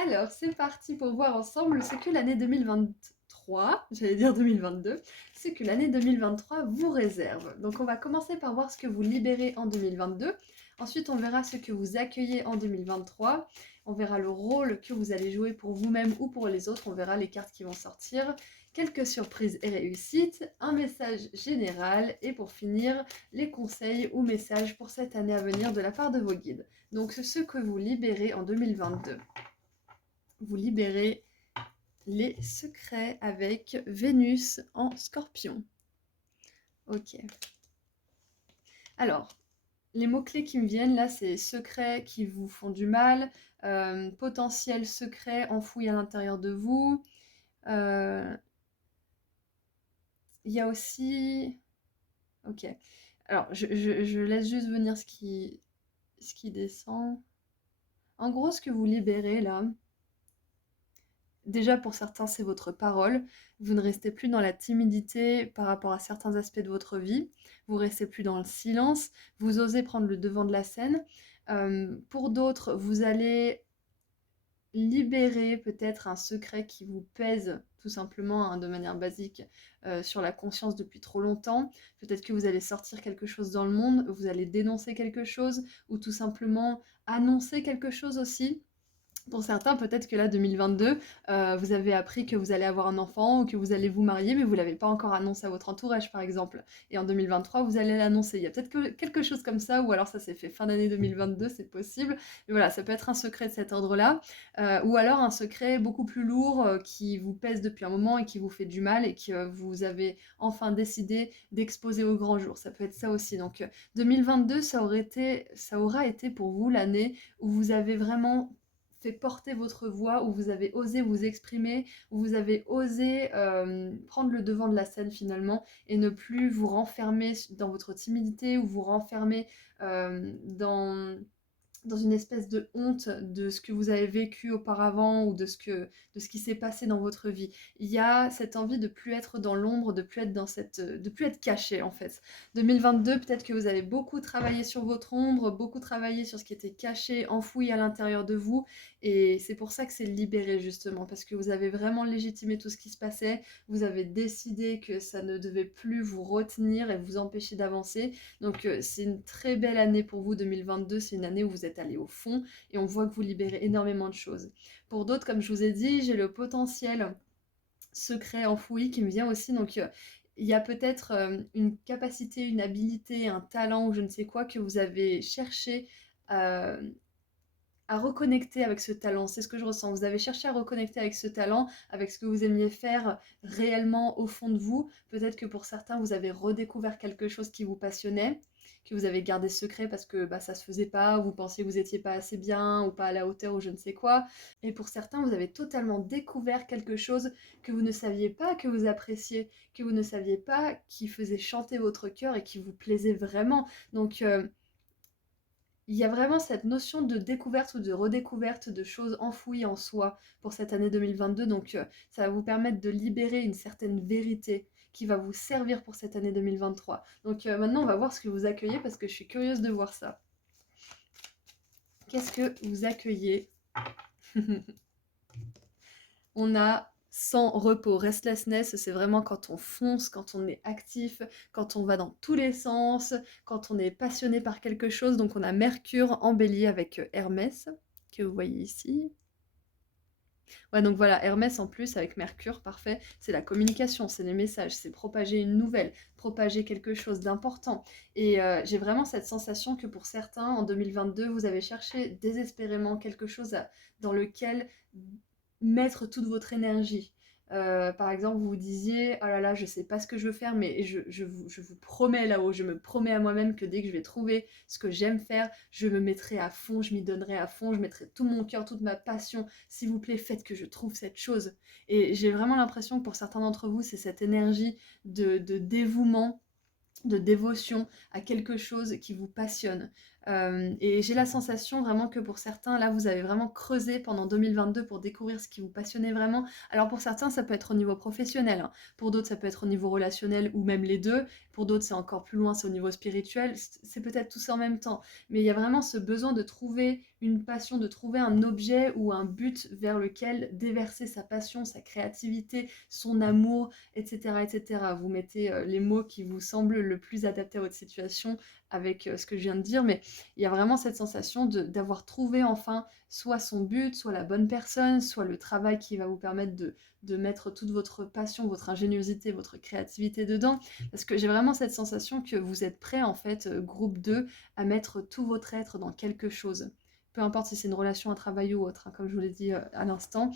Alors, c'est parti pour voir ensemble ce que l'année 2023, j'allais dire 2022, ce que l'année 2023 vous réserve. Donc, on va commencer par voir ce que vous libérez en 2022. Ensuite, on verra ce que vous accueillez en 2023. On verra le rôle que vous allez jouer pour vous-même ou pour les autres. On verra les cartes qui vont sortir. Quelques surprises et réussites, un message général et pour finir, les conseils ou messages pour cette année à venir de la part de vos guides. Donc ce que vous libérez en 2022. Vous libérez les secrets avec Vénus en Scorpion. Ok. Alors, les mots-clés qui me viennent là, c'est secrets qui vous font du mal, potentiel secret enfoui à l'intérieur de vous. Il y a aussi... Ok. Alors, je laisse juste venir ce qui descend. En gros, ce que vous libérez là, déjà pour certains, c'est votre parole. Vous ne restez plus dans la timidité par rapport à certains aspects de votre vie. Vous restez plus dans le silence. Vous osez prendre le devant de la scène. Pour d'autres, vous allez libérer peut-être un secret qui vous pèse tout simplement, hein, de manière basique, sur la conscience depuis trop longtemps. Peut-être que vous allez sortir quelque chose dans le monde, vous allez dénoncer quelque chose ou tout simplement annoncer quelque chose aussi. Pour certains, peut-être que là, 2022, vous avez appris que vous allez avoir un enfant ou que vous allez vous marier, mais vous ne l'avez pas encore annoncé à votre entourage, par exemple. Et en 2023, vous allez l'annoncer. Il y a peut-être quelque chose comme ça, ou alors ça s'est fait fin d'année 2022, c'est possible. Mais voilà, ça peut être un secret de cet ordre-là, ou alors un secret beaucoup plus lourd qui vous pèse depuis un moment et qui vous fait du mal et que vous avez enfin décidé d'exposer au grand jour. Ça peut être ça aussi. Donc 2022, ça aura été pour vous l'année où vous avez vraiment fait porter votre voix, où vous avez osé vous exprimer, où vous avez osé prendre le devant de la scène finalement et ne plus vous renfermer dans votre timidité ou vous renfermer dans une espèce de honte de ce que vous avez vécu auparavant ou de ce qui s'est passé dans votre vie. Il y a cette envie de plus être dans l'ombre, de plus être caché en fait. 2022, peut-être que vous avez beaucoup travaillé sur votre ombre, beaucoup travaillé sur ce qui était caché, enfoui à l'intérieur de vous, et c'est pour ça que c'est libéré justement, parce que vous avez vraiment légitimé tout ce qui se passait, vous avez décidé que ça ne devait plus vous retenir et vous empêcher d'avancer. Donc c'est une très belle année pour vous, 2022, c'est une année où vous êtes allé au fond et on voit que vous libérez énormément de choses. Pour d'autres, comme je vous ai dit, j'ai le potentiel secret enfoui qui me vient aussi, donc il y a peut-être une capacité, une habilité, un talent ou je ne sais quoi que vous avez cherché à reconnecter avec ce talent. C'est ce que je ressens. Vous avez cherché à reconnecter avec ce talent, avec ce que vous aimiez faire réellement au fond de vous. Peut-être que pour certains, vous avez redécouvert quelque chose qui vous passionnait, que vous avez gardé secret parce que ça se faisait pas, ou vous pensiez que vous étiez pas assez bien, ou pas à la hauteur, ou je ne sais quoi. Et pour certains, vous avez totalement découvert quelque chose que vous ne saviez pas que vous appréciez, que vous ne saviez pas qui faisait chanter votre cœur et qui vous plaisait vraiment. Donc, il y a vraiment cette notion de découverte ou de redécouverte de choses enfouies en soi pour cette année 2022. Donc, ça va vous permettre de libérer une certaine vérité qui va vous servir pour cette année 2023. Donc, maintenant, on va voir ce que vous accueillez parce que je suis curieuse de voir ça. Qu'est-ce que vous accueillez? On a sans repos. Restlessness, c'est vraiment quand on fonce, quand on est actif, quand on va dans tous les sens, quand on est passionné par quelque chose. Donc on a Mercure en bélier avec Hermès, que vous voyez ici. Ouais, donc voilà, Hermès en plus avec Mercure, parfait, c'est la communication, c'est les messages, c'est propager une nouvelle, propager quelque chose d'important. Et j'ai vraiment cette sensation que pour certains, en 2022, vous avez cherché désespérément quelque chose dans lequel mettre toute votre énergie. Par exemple, vous vous disiez, oh là là, je sais pas ce que je veux faire, mais je vous promets là-haut, je me promets à moi-même que dès que je vais trouver ce que j'aime faire, je me mettrai à fond, je m'y donnerai à fond, je mettrai tout mon cœur, toute ma passion. S'il vous plaît, faites que je trouve cette chose. Et j'ai vraiment l'impression que pour certains d'entre vous, c'est cette énergie de dévouement, de dévotion à quelque chose qui vous passionne. Et j'ai la sensation vraiment que pour certains, là, vous avez vraiment creusé pendant 2022 pour découvrir ce qui vous passionnait vraiment. Alors pour certains, ça peut être au niveau professionnel, hein. Pour d'autres, ça peut être au niveau relationnel ou même les deux. Pour d'autres, c'est encore plus loin, c'est au niveau spirituel. C'est peut-être tout ça en même temps. Mais il y a vraiment ce besoin de trouver une passion, de trouver un objet ou un but vers lequel déverser sa passion, sa créativité, son amour, etc. etc. Vous mettez les mots qui vous semblent le plus adaptés à votre situation avec ce que je viens de dire, mais Il y a vraiment cette sensation d'avoir trouvé enfin soit son but, soit la bonne personne, soit le travail qui va vous permettre de mettre toute votre passion, votre ingéniosité, votre créativité dedans. Parce que j'ai vraiment cette sensation que vous êtes prêt, en fait, groupe 2, à mettre tout votre être dans quelque chose. Peu importe si c'est une relation, un travail ou autre, hein, comme je vous l'ai dit à l'instant.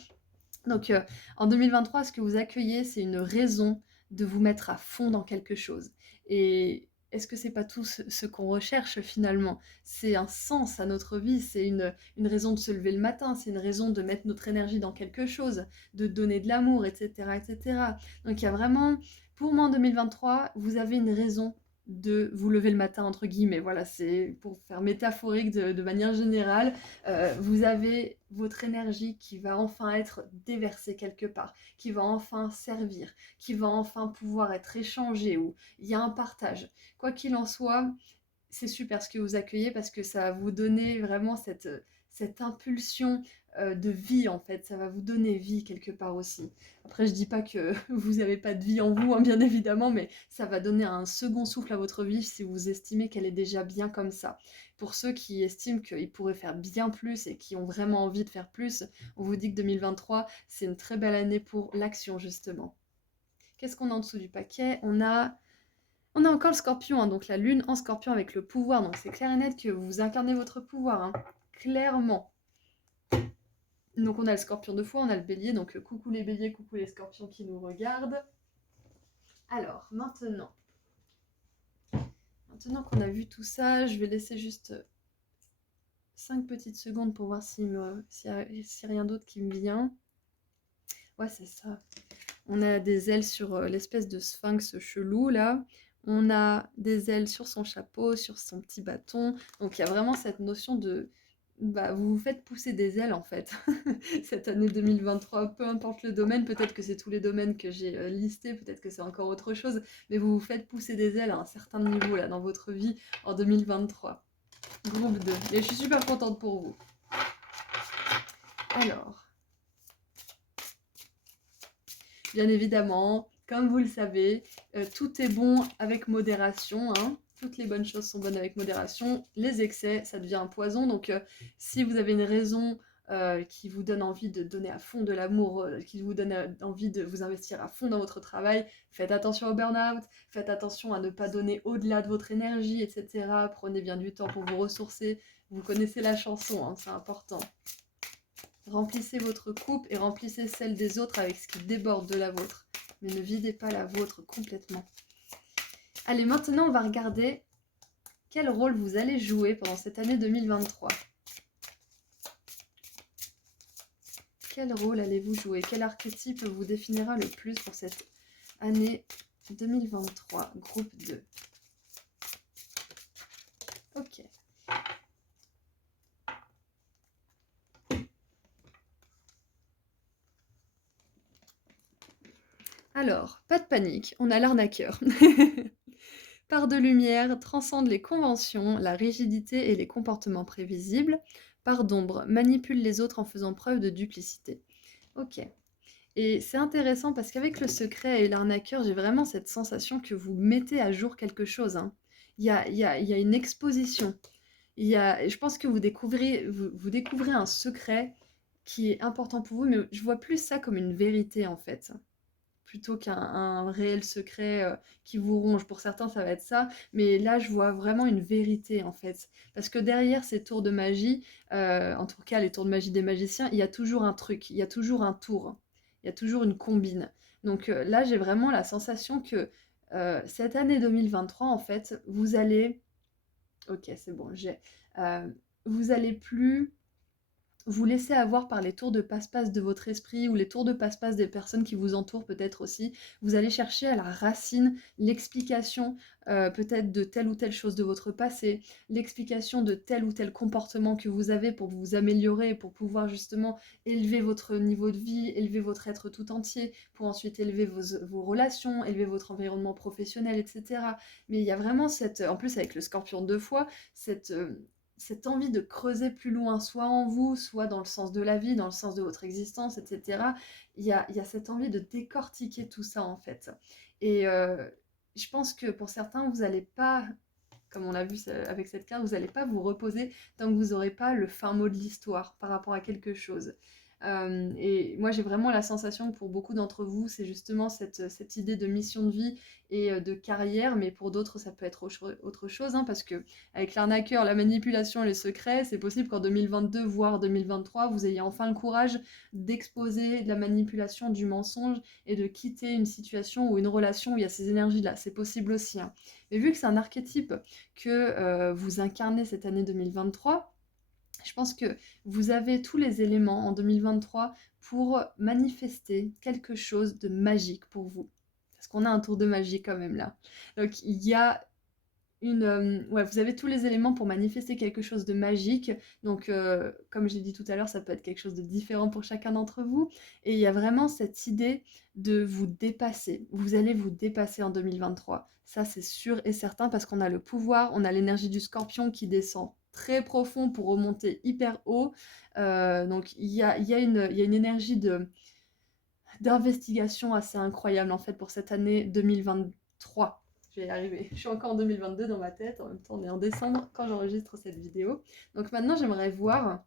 Donc en 2023, ce que vous accueillez, c'est une raison de vous mettre à fond dans quelque chose. Et est-ce que c'est pas tout ce qu'on recherche finalement? C'est un sens à notre vie, c'est une raison de se lever le matin, c'est une raison de mettre notre énergie dans quelque chose, de donner de l'amour, etc., etc. Donc il y a vraiment, pour moi en 2023, vous avez une raison de vous lever le matin, entre guillemets. Voilà, c'est pour faire métaphorique de manière générale. Vous avez votre énergie qui va enfin être déversée quelque part, qui va enfin servir, qui va enfin pouvoir être échangée, où il y a un partage. Quoi qu'il en soit, c'est super ce que vous accueillez parce que ça va vous donner vraiment cette impulsion de vie en fait, ça va vous donner vie quelque part aussi. Après je dis pas que vous n'avez pas de vie en vous, hein, bien évidemment, mais ça va donner un second souffle à votre vie si vous estimez qu'elle est déjà bien comme ça. Pour ceux qui estiment qu'ils pourraient faire bien plus et qui ont vraiment envie de faire plus, on vous dit que 2023 c'est une très belle année pour l'action justement. Qu'est-ce qu'on a en dessous du paquet? On a encore le scorpion, hein, donc la lune en scorpion avec le pouvoir. Donc c'est clair et net que vous incarnez votre pouvoir, hein, clairement. Donc on a le scorpion deux fois, on a le bélier. Donc coucou les béliers, coucou les scorpions qui nous regardent. Alors maintenant qu'on a vu tout ça, je vais laisser juste 5 petites secondes pour voir s'il y a rien d'autre qui me vient. Ouais, c'est ça. On a des ailes sur l'espèce de sphinx chelou là. On a des ailes sur son chapeau, sur son petit bâton. Donc il y a vraiment cette notion de... Bah, vous vous faites pousser des ailes en fait. Cette année 2023, peu importe le domaine, peut-être que c'est tous les domaines que j'ai listés, peut-être que c'est encore autre chose, mais vous vous faites pousser des ailes à un certain niveau là dans votre vie en 2023. Groupe 2. Et je suis super contente pour vous. Alors... Bien évidemment, comme vous le savez, tout est bon avec modération, hein. Toutes les bonnes choses sont bonnes avec modération. Les excès, ça devient un poison. Donc, si vous avez une raison qui vous donne envie de donner à fond de l'amour, qui vous donne envie de vous investir à fond dans votre travail, faites attention au burn-out, faites attention à ne pas donner au-delà de votre énergie, etc. Prenez bien du temps pour vous ressourcer. Vous connaissez la chanson, hein, c'est important. Remplissez votre coupe et remplissez celle des autres avec ce qui déborde de la vôtre. Mais ne videz pas la vôtre complètement. Allez, maintenant on va regarder quel rôle vous allez jouer pendant cette année 2023. Quel rôle allez-vous jouer? Quel archétype vous définira le plus pour cette année 2023? Groupe 2. Ok. Alors, pas de panique, on a l'arnaqueur. Part de lumière, transcende les conventions, la rigidité et les comportements prévisibles. Part d'ombre, manipule les autres en faisant preuve de duplicité. Ok. Et c'est intéressant parce qu'avec le secret et l'arnaqueur, j'ai vraiment cette sensation que vous mettez à jour quelque chose, hein. Il y a une exposition. Je pense que vous découvrez un secret qui est important pour vous, mais je vois plus ça comme une vérité en fait plutôt qu'un réel secret qui vous ronge. Pour certains, ça va être ça, mais là, je vois vraiment une vérité, en fait. Parce que derrière ces tours de magie, en tout cas, les tours de magie des magiciens, il y a toujours un truc, il y a toujours un tour, il y a toujours une combine. Donc là, j'ai vraiment la sensation que cette année 2023, en fait, vous allez... Ok, c'est bon, vous allez plus vous laissez avoir par les tours de passe-passe de votre esprit ou les tours de passe-passe des personnes qui vous entourent peut-être aussi. Vous allez chercher à la racine l'explication peut-être de telle ou telle chose de votre passé, l'explication de tel ou tel comportement que vous avez pour vous améliorer, pour pouvoir justement élever votre niveau de vie, élever votre être tout entier, pour ensuite élever vos relations, élever votre environnement professionnel, etc. Mais il y a vraiment en plus avec le scorpion deux fois, cette envie de creuser plus loin, soit en vous, soit dans le sens de la vie, dans le sens de votre existence, etc. Il y a cette envie de décortiquer tout ça, en fait. Et je pense que pour certains, vous n'allez pas comme on l'a vu avec cette carte, vous n'allez pas vous reposer tant que vous n'aurez pas le fin mot de l'histoire par rapport à quelque chose. Et moi, j'ai vraiment la sensation que pour beaucoup d'entre vous, c'est justement cette idée de mission de vie et de carrière, mais pour d'autres, ça peut être autre chose, hein, parce que avec l'arnaqueur, la manipulation et les secrets, c'est possible qu'en 2022, voire 2023, vous ayez enfin le courage d'exposer de la manipulation, du mensonge et de quitter une situation ou une relation où il y a ces énergies-là. C'est possible aussi, hein. Mais vu que c'est un archétype que vous incarnez cette année 2023, je pense que vous avez tous les éléments en 2023 pour manifester quelque chose de magique pour vous. Parce qu'on a un tour de magie quand même là. Donc il y a ouais, vous avez tous les éléments pour manifester quelque chose de magique. Donc, comme j'ai dit tout à l'heure, ça peut être quelque chose de différent pour chacun d'entre vous. Et il y a vraiment cette idée de vous dépasser. Vous allez vous dépasser en 2023. Ça, c'est sûr et certain parce qu'on a le pouvoir, on a l'énergie du scorpion qui descend très profond pour remonter hyper haut. Donc, il y a une énergie d'investigation assez incroyable en fait pour cette année 2023. Je vais y arriver. Je suis encore en 2022 dans ma tête. En même temps, on est en décembre quand j'enregistre cette vidéo. Donc maintenant, j'aimerais voir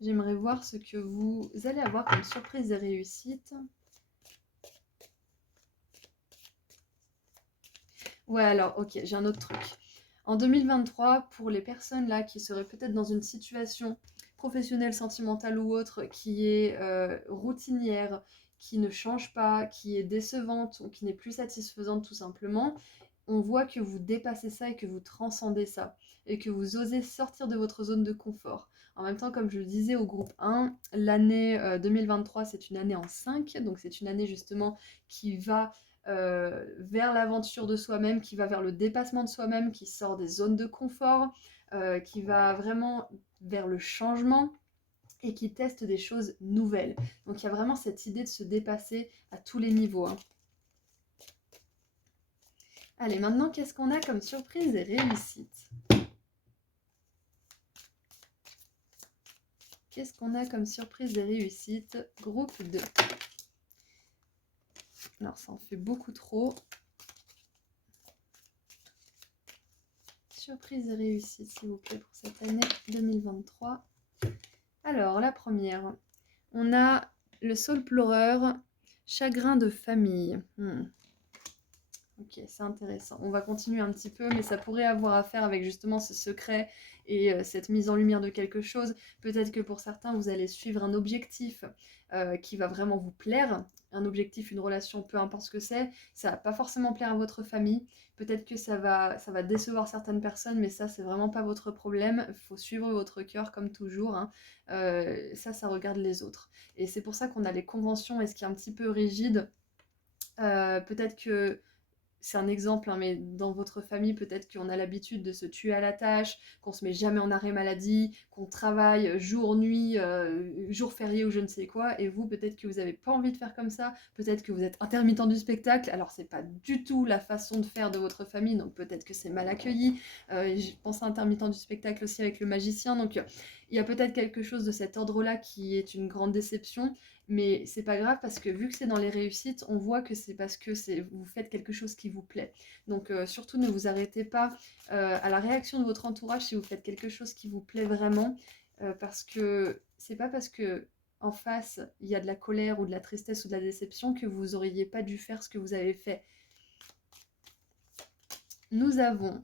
ce que vous allez avoir comme surprise et réussite. Ouais, alors, ok, j'ai un autre truc. En 2023, pour les personnes là qui seraient peut-être dans une situation professionnelle, sentimentale ou autre, qui est routinière, qui ne change pas, qui est décevante ou qui n'est plus satisfaisante tout simplement, on voit que vous dépassez ça et que vous transcendez ça et que vous osez sortir de votre zone de confort. En même temps, comme je le disais au groupe 1, l'année 2023, c'est une année en 5, donc c'est une année justement qui va vers l'aventure de soi-même, qui va vers le dépassement de soi-même, qui sort des zones de confort, qui va vraiment vers le changement et qui teste des choses nouvelles. Donc il y a vraiment cette idée de se dépasser à tous les niveaux, hein. Allez, maintenant, qu'est-ce qu'on a comme surprise et réussite? Qu'est-ce qu'on a comme surprise et réussite? Groupe 2. Alors, ça en fait beaucoup trop. Surprise et réussite, s'il vous plaît, pour cette année 2023. Alors, la première. On a le Soul pleureur, chagrin de famille. Ok, c'est intéressant. On va continuer un petit peu, mais ça pourrait avoir à faire avec justement ce secret et cette mise en lumière de quelque chose. Peut-être que pour certains, vous allez suivre un objectif qui va vraiment vous plaire. Un objectif, une relation, peu importe ce que c'est. Ça va pas forcément plaire à votre famille. Peut-être que ça va décevoir certaines personnes, mais ça, c'est vraiment pas votre problème. Il faut suivre votre cœur comme toujours, hein. Ça regarde les autres. Et c'est pour ça qu'on a les conventions et ce qui est un petit peu rigide. Peut-être que c'est un exemple, hein, mais dans votre famille, peut-être qu'on a l'habitude de se tuer à la tâche, qu'on se met jamais en arrêt maladie, qu'on travaille jour, nuit, jour férié ou je ne sais quoi, et vous, peut-être que vous n'avez pas envie de faire comme ça, peut-être que vous êtes intermittent du spectacle, alors c'est pas du tout la façon de faire de votre famille, donc peut-être que c'est mal accueilli. Je pense à intermittent du spectacle aussi avec le magicien, donc il y a peut-être quelque chose de cet ordre-là qui est une grande déception, mais c'est pas grave parce que vu que c'est dans les réussites, on voit que c'est parce que vous faites quelque chose qui vous plaît. Donc surtout ne vous arrêtez pas à la réaction de votre entourage si vous faites quelque chose qui vous plaît vraiment, parce que c'est pas parce que en face il y a de la colère ou de la tristesse ou de la déception que vous auriez pas dû faire ce que vous avez fait. Nous avons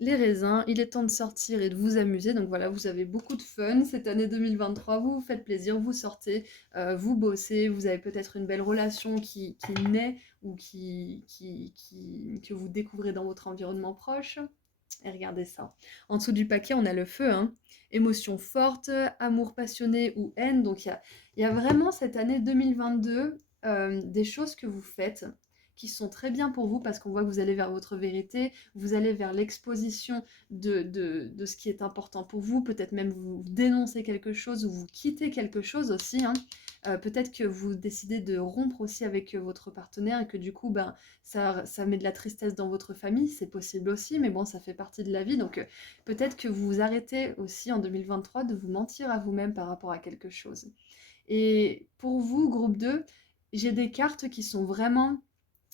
les raisins, il est temps de sortir et de vous amuser. Donc voilà, vous avez beaucoup de fun cette année 2023, vous vous faites plaisir, vous sortez, vous bossez, vous avez peut-être une belle relation qui naît ou que vous découvrez dans votre environnement proche. Et regardez ça. En dessous du paquet, on a le feu, hein. Émotion forte, amour passionné ou haine. Donc il y a vraiment cette année 2022 des choses que vous faites qui sont très bien pour vous parce qu'on voit que vous allez vers votre vérité, vous allez vers l'exposition de ce qui est important pour vous, peut-être même vous dénoncez quelque chose ou vous quittez quelque chose aussi, hein. Peut-être que vous décidez de rompre aussi avec votre partenaire et que du coup, ben, ça met de la tristesse dans votre famille, c'est possible aussi, mais bon, ça fait partie de la vie, donc peut-être que vous vous arrêtez aussi en 2023 de vous mentir à vous-même par rapport à quelque chose. Et pour vous, groupe 2, j'ai des cartes qui sont vraiment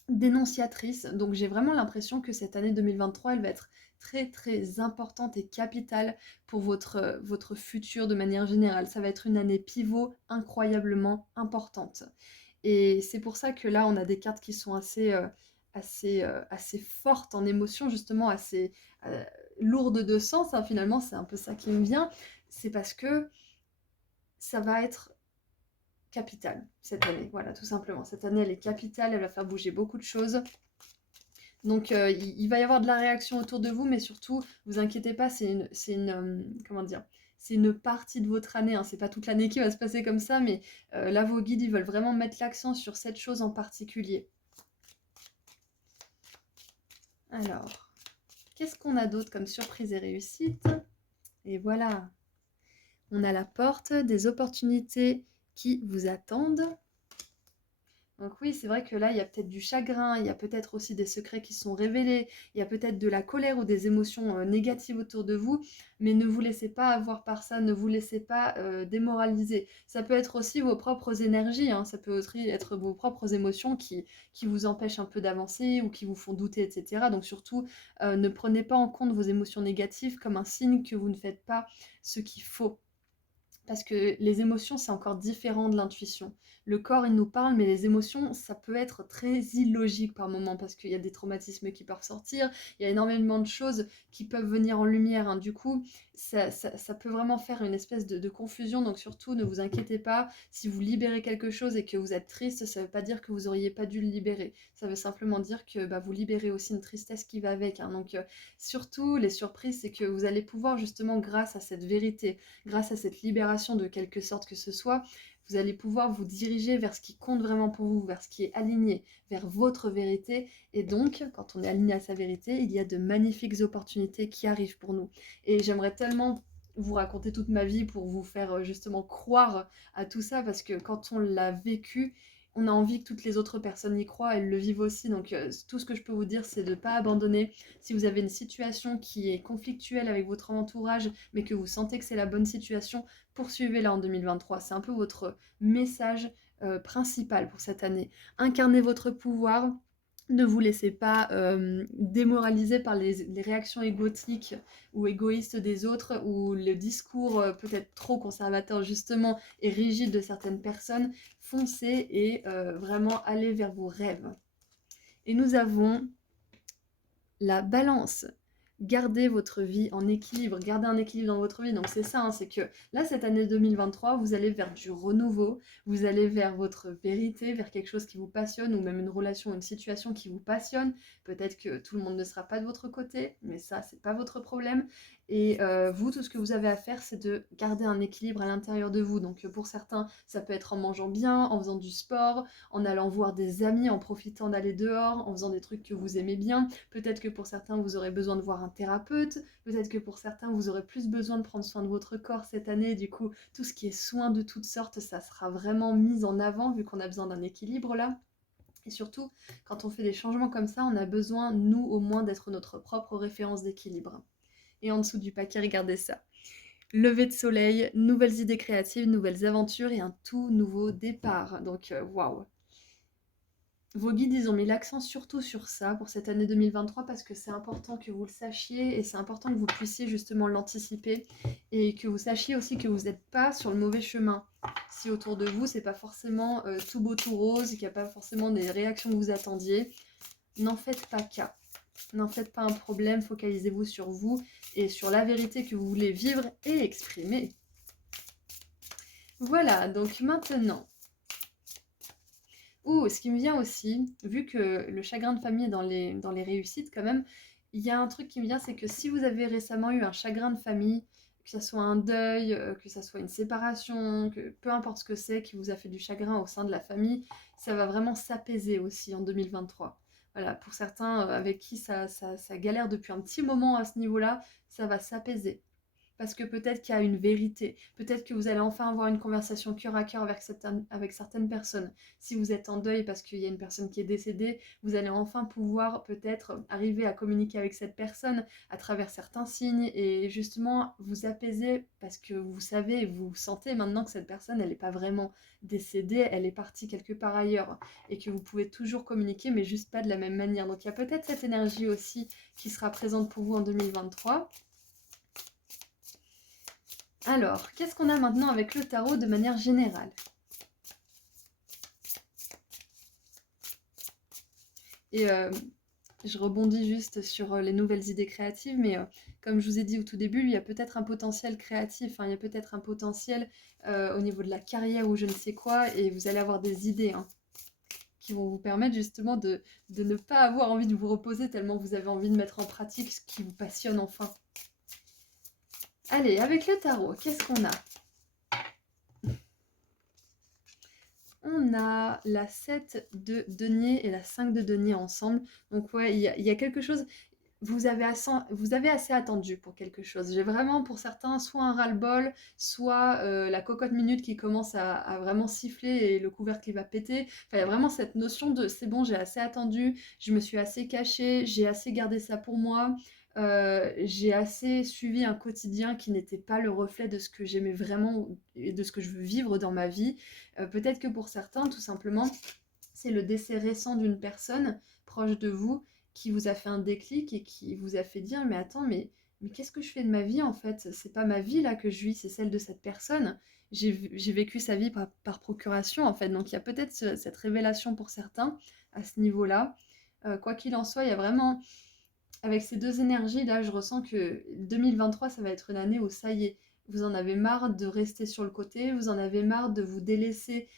dénonciatrice. Donc j'ai vraiment l'impression que cette année 2023, elle va être très très importante et capitale pour votre futur de manière générale. Ça va être une année pivot incroyablement importante. Et c'est pour ça que là, on a des cartes qui sont assez fortes en émotion, justement, assez euh, lourdes de sens, hein. Finalement, c'est un peu ça qui me vient. C'est parce que ça va être capital cette année. Voilà, tout simplement. Cette année, elle est capitale, elle va faire bouger beaucoup de choses. Donc, il va y avoir de la réaction autour de vous, mais surtout, vous inquiétez pas, comment dire, c'est une partie de votre année, hein. C'est pas toute l'année qui va se passer comme ça, mais là, vos guides, ils veulent vraiment mettre l'accent sur cette chose en particulier. Alors, qu'est-ce qu'on a d'autre comme surprise et réussite? Et voilà, on a la porte des opportunités qui vous attendent. Donc oui, c'est vrai que là, il y a peut-être du chagrin, il y a peut-être aussi des secrets qui sont révélés, il y a peut-être de la colère ou des émotions négatives autour de vous, mais ne vous laissez pas avoir par ça, ne vous laissez pas démoraliser. Ça peut être aussi vos propres énergies, hein, ça peut aussi être vos propres émotions qui vous empêchent un peu d'avancer ou qui vous font douter, etc. Donc surtout, ne prenez pas en compte vos émotions négatives comme un signe que vous ne faites pas ce qu'il faut. Parce que les émotions, c'est encore différent de l'intuition. Le corps, il nous parle, mais les émotions, ça peut être très illogique par moments, parce qu'il y a des traumatismes qui peuvent sortir, il y a énormément de choses qui peuvent venir en lumière, hein. Du coup, ça peut vraiment faire une espèce de confusion, donc surtout, ne vous inquiétez pas. Si vous libérez quelque chose et que vous êtes triste, ça ne veut pas dire que vous n'auriez pas dû le libérer. Ça veut simplement dire que bah, vous libérez aussi une tristesse qui va avec, hein. Donc, surtout, les surprises, c'est que vous allez pouvoir justement, grâce à cette vérité, grâce à cette libération de quelque sorte que ce soit, vous allez pouvoir vous diriger vers ce qui compte vraiment pour vous, vers ce qui est aligné, vers votre vérité. Et donc, quand on est aligné à sa vérité, il y a de magnifiques opportunités qui arrivent pour nous. Et j'aimerais tellement vous raconter toute ma vie pour vous faire justement croire à tout ça, parce que quand on l'a vécu, on a envie que toutes les autres personnes y croient, elles le vivent aussi. Donc tout ce que je peux vous dire, c'est de ne pas abandonner. Si vous avez une situation qui est conflictuelle avec votre entourage, mais que vous sentez que c'est la bonne situation, poursuivez-la en 2023. C'est un peu votre message principal pour cette année. Incarnez votre pouvoir. Ne vous laissez pas démoraliser par les réactions égotiques ou égoïstes des autres, ou le discours peut-être trop conservateur justement et rigide de certaines personnes. Foncez et vraiment allez vers vos rêves. Et nous avons la balance. Gardez votre vie en équilibre, gardez un équilibre dans votre vie. Donc c'est ça, hein, c'est que là, cette année 2023, vous allez vers du renouveau, vous allez vers votre vérité, vers quelque chose qui vous passionne, ou même une relation, une situation qui vous passionne. Peut-être que tout le monde ne sera pas de votre côté, mais ça, c'est pas votre problème. Et vous, tout ce que vous avez à faire, c'est de garder un équilibre à l'intérieur de vous. Donc pour certains, ça peut être en mangeant bien, en faisant du sport, en allant voir des amis, en profitant d'aller dehors, en faisant des trucs que vous aimez bien. Peut-être que pour certains, vous aurez besoin de voir un thérapeute. Peut-être que pour certains, vous aurez plus besoin de prendre soin de votre corps cette année. Du coup, tout ce qui est soins de toutes sortes, ça sera vraiment mis en avant vu qu'on a besoin d'un équilibre là. Et surtout, quand on fait des changements comme ça, on a besoin, nous au moins, d'être notre propre référence d'équilibre. Et en dessous du paquet, regardez ça. Lever de soleil, nouvelles idées créatives, nouvelles aventures et un tout nouveau départ. Donc, waouh! Vos guides, ils ont mis l'accent surtout sur ça pour cette année 2023, parce que c'est important que vous le sachiez et c'est important que vous puissiez justement l'anticiper et que vous sachiez aussi que vous n'êtes pas sur le mauvais chemin. Si autour de vous, c'est pas forcément tout beau, tout rose, qu'il n'y a pas forcément des réactions que vous attendiez, n'en faites pas cas. N'en faites pas un problème, focalisez-vous sur vous et sur la vérité que vous voulez vivre et exprimer. Voilà, donc maintenant, ce qui me vient aussi, vu que le chagrin de famille est dans les réussites quand même, il y a un truc qui me vient, c'est que si vous avez récemment eu un chagrin de famille, que ça soit un deuil, que ça soit une séparation, que peu importe ce que c'est qui vous a fait du chagrin au sein de la famille, ça va vraiment s'apaiser aussi en 2023. Voilà, pour certains avec qui ça galère depuis un petit moment à ce niveau-là, ça va s'apaiser. parce que peut-être qu'il y a une vérité, peut-être que vous allez enfin avoir une conversation cœur à cœur avec certaines personnes. Si vous êtes en deuil parce qu'il y a une personne qui est décédée, vous allez enfin pouvoir peut-être arriver à communiquer avec cette personne à travers certains signes et justement vous apaiser parce que vous savez et vous sentez maintenant que cette personne, elle n'est pas vraiment décédée, elle est partie quelque part ailleurs et que vous pouvez toujours communiquer mais juste pas de la même manière. Donc il y a peut-être cette énergie aussi qui sera présente pour vous en 2023. Alors, qu'est-ce qu'on a maintenant avec le tarot de manière générale? Et je rebondis juste sur les nouvelles idées créatives, mais comme je vous ai dit au tout début, il y a peut-être un potentiel créatif, hein, il y a peut-être un potentiel au niveau de la carrière ou je ne sais quoi, et vous allez avoir des idées hein, qui vont vous permettre justement de ne pas avoir envie de vous reposer tellement vous avez envie de mettre en pratique ce qui vous passionne enfin. Allez, avec le tarot, qu'est-ce qu'on a? On a la 7 de denier et la 5 de denier ensemble. Donc ouais, il y a quelque chose, vous avez assez attendu pour quelque chose. J'ai vraiment pour certains soit un ras-le-bol, soit la cocotte minute qui commence à vraiment siffler et le couvercle qui va péter. Enfin, il y a vraiment cette notion de c'est bon, j'ai assez attendu, je me suis assez cachée, j'ai assez gardé ça pour moi. J'ai assez suivi un quotidien qui n'était pas le reflet de ce que j'aimais vraiment et de ce que je veux vivre dans ma vie. Peut-être que pour certains, tout simplement, c'est le décès récent d'une personne proche de vous qui vous a fait un déclic et qui vous a fait dire mais attends, mais qu'est-ce que je fais de ma vie en fait? C'est pas ma vie là que je vis, c'est celle de cette personne. J'ai vécu sa vie par procuration en fait. Donc il y a peut-être cette révélation pour certains à ce niveau-là. Quoi qu'il en soit, il y a vraiment avec ces deux énergies, là, je ressens que 2023, ça va être une année où ça y est, vous en avez marre de rester sur le côté, vous en avez marre de vous délaisser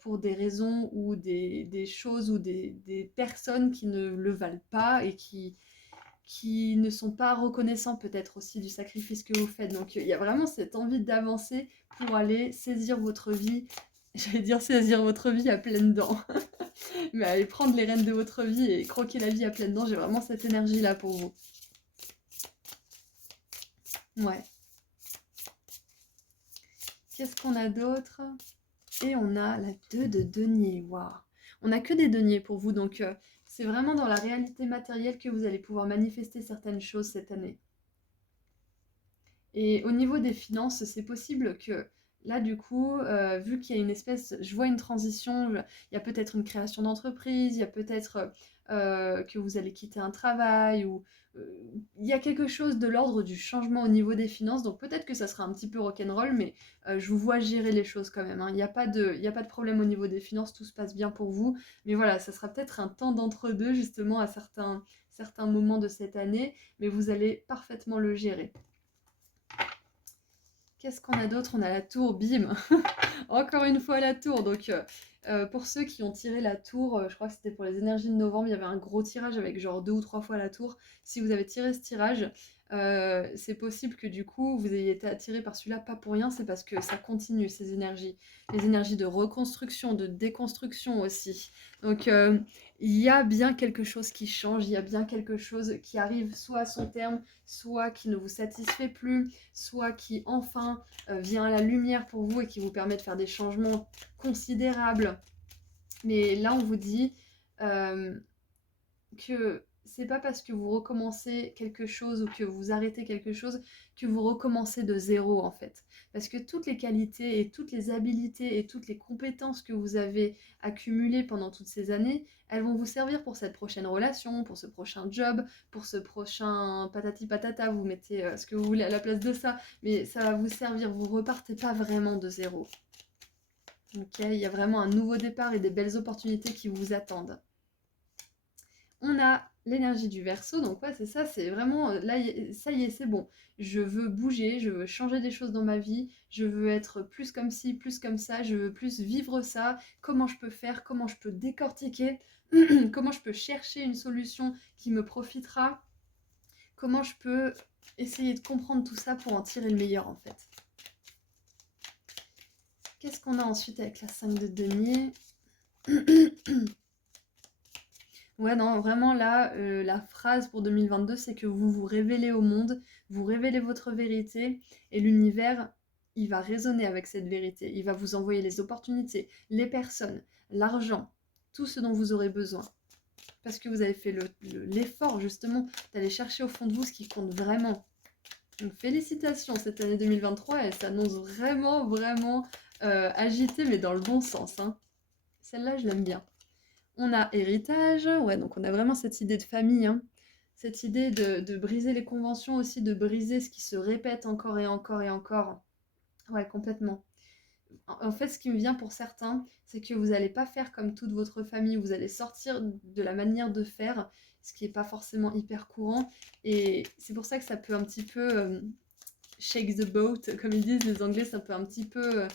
pour des raisons ou des choses ou des personnes qui ne le valent pas et qui ne sont pas reconnaissants peut-être aussi du sacrifice que vous faites. Donc il y a vraiment cette envie d'avancer pour aller saisir votre vie, j'allais dire saisir votre vie à pleines dents. Mais allez prendre les rênes de votre vie et croquer la vie à pleines dents, j'ai vraiment cette énergie-là pour vous. Ouais. Qu'est-ce qu'on a d'autre? Et on a la 2 de denier, waouh. On n'a que des deniers pour vous, donc c'est vraiment dans la réalité matérielle que vous allez pouvoir manifester certaines choses cette année. Et au niveau des finances, c'est possible que là, du coup, vu qu'il y a une espèce, je vois une transition, il y a peut-être une création d'entreprise, il y a peut-être que vous allez quitter un travail, ou il y a quelque chose de l'ordre du changement au niveau des finances, donc peut-être que ça sera un petit peu rock'n'roll, mais je vous vois gérer les choses quand même, hein. Il y a pas de problème au niveau des finances, tout se passe bien pour vous, mais voilà, ça sera peut-être un temps d'entre-deux, justement, à certains moments de cette année, mais vous allez parfaitement le gérer. Qu'est-ce qu'on a d'autre? On a la tour, bim. Encore une fois la tour. Donc pour ceux qui ont tiré la tour, je crois que c'était pour les énergies de novembre, il y avait un gros tirage avec genre 2 ou 3 fois la tour. Si vous avez tiré ce tirage, c'est possible que du coup vous ayez été attiré par celui-là, pas pour rien, c'est parce que ça continue ces énergies. Les énergies de reconstruction, de déconstruction aussi. Donc il y a bien quelque chose qui change, il y a bien quelque chose qui arrive soit à son terme, soit qui ne vous satisfait plus, soit qui enfin vient à la lumière pour vous et qui vous permet de faire des changements considérables. Mais là, on vous dit que c'est pas parce que vous recommencez quelque chose ou que vous arrêtez quelque chose que vous recommencez de zéro en fait. Parce que toutes les qualités et toutes les habilités et toutes les compétences que vous avez accumulées pendant toutes ces années, elles vont vous servir pour cette prochaine relation, pour ce prochain job, pour ce prochain patati patata, vous mettez ce que vous voulez à la place de ça, mais ça va vous servir, vous repartez pas vraiment de zéro. Ok, il y a vraiment un nouveau départ et des belles opportunités qui vous attendent. On a l'énergie du Verseau, donc ouais, c'est ça, c'est vraiment, là, ça y est, c'est bon. Je veux bouger, je veux changer des choses dans ma vie, je veux être plus comme ci, plus comme ça, je veux plus vivre ça. Comment je peux faire, comment je peux décortiquer, comment je peux chercher une solution qui me profitera, comment je peux essayer de comprendre tout ça pour en tirer le meilleur en fait. Qu'est-ce qu'on a ensuite avec la 5 de denier? Ouais, non, vraiment là, la phrase pour 2022, c'est que vous vous révélez au monde, vous révélez votre vérité et l'univers, il va résonner avec cette vérité. Il va vous envoyer les opportunités, les personnes, l'argent, tout ce dont vous aurez besoin. Parce que vous avez fait l'effort justement d'aller chercher au fond de vous ce qui compte vraiment. Donc félicitations, cette année 2023, elle s'annonce vraiment, vraiment agitée, mais dans le bon sens, hein. Celle-là, je l'aime bien. On a héritage, ouais, donc on a vraiment cette idée de famille, hein. Cette idée de briser les conventions aussi, de briser ce qui se répète encore et encore et encore. Ouais, complètement. En fait, ce qui me vient pour certains, c'est que vous n'allez pas faire comme toute votre famille, vous allez sortir de la manière de faire, ce qui n'est pas forcément hyper courant. Et c'est pour ça que ça peut un petit peu shake the boat, comme ils disent les Anglais, ça peut un petit peu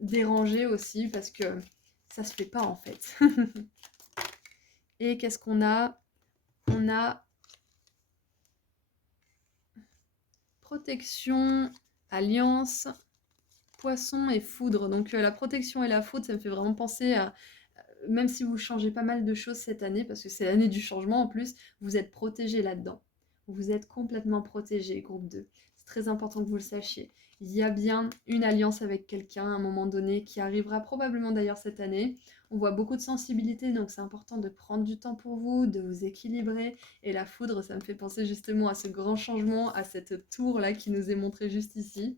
déranger aussi, parce que ça se fait pas en fait. Et qu'est-ce qu'on a? On a protection, alliance, poisson et foudre. Donc la protection et la foudre, ça me fait vraiment penser à, même si vous changez pas mal de choses cette année, parce que c'est l'année du changement en plus, vous êtes protégé là-dedans. Vous êtes complètement protégé, groupe 2. C'est très important que vous le sachiez. Il y a bien une alliance avec quelqu'un à un moment donné qui arrivera probablement d'ailleurs cette année. On voit beaucoup de sensibilité, donc c'est important de prendre du temps pour vous, de vous équilibrer. Et la foudre, ça me fait penser justement à ce grand changement, à cette tour-là qui nous est montrée juste ici.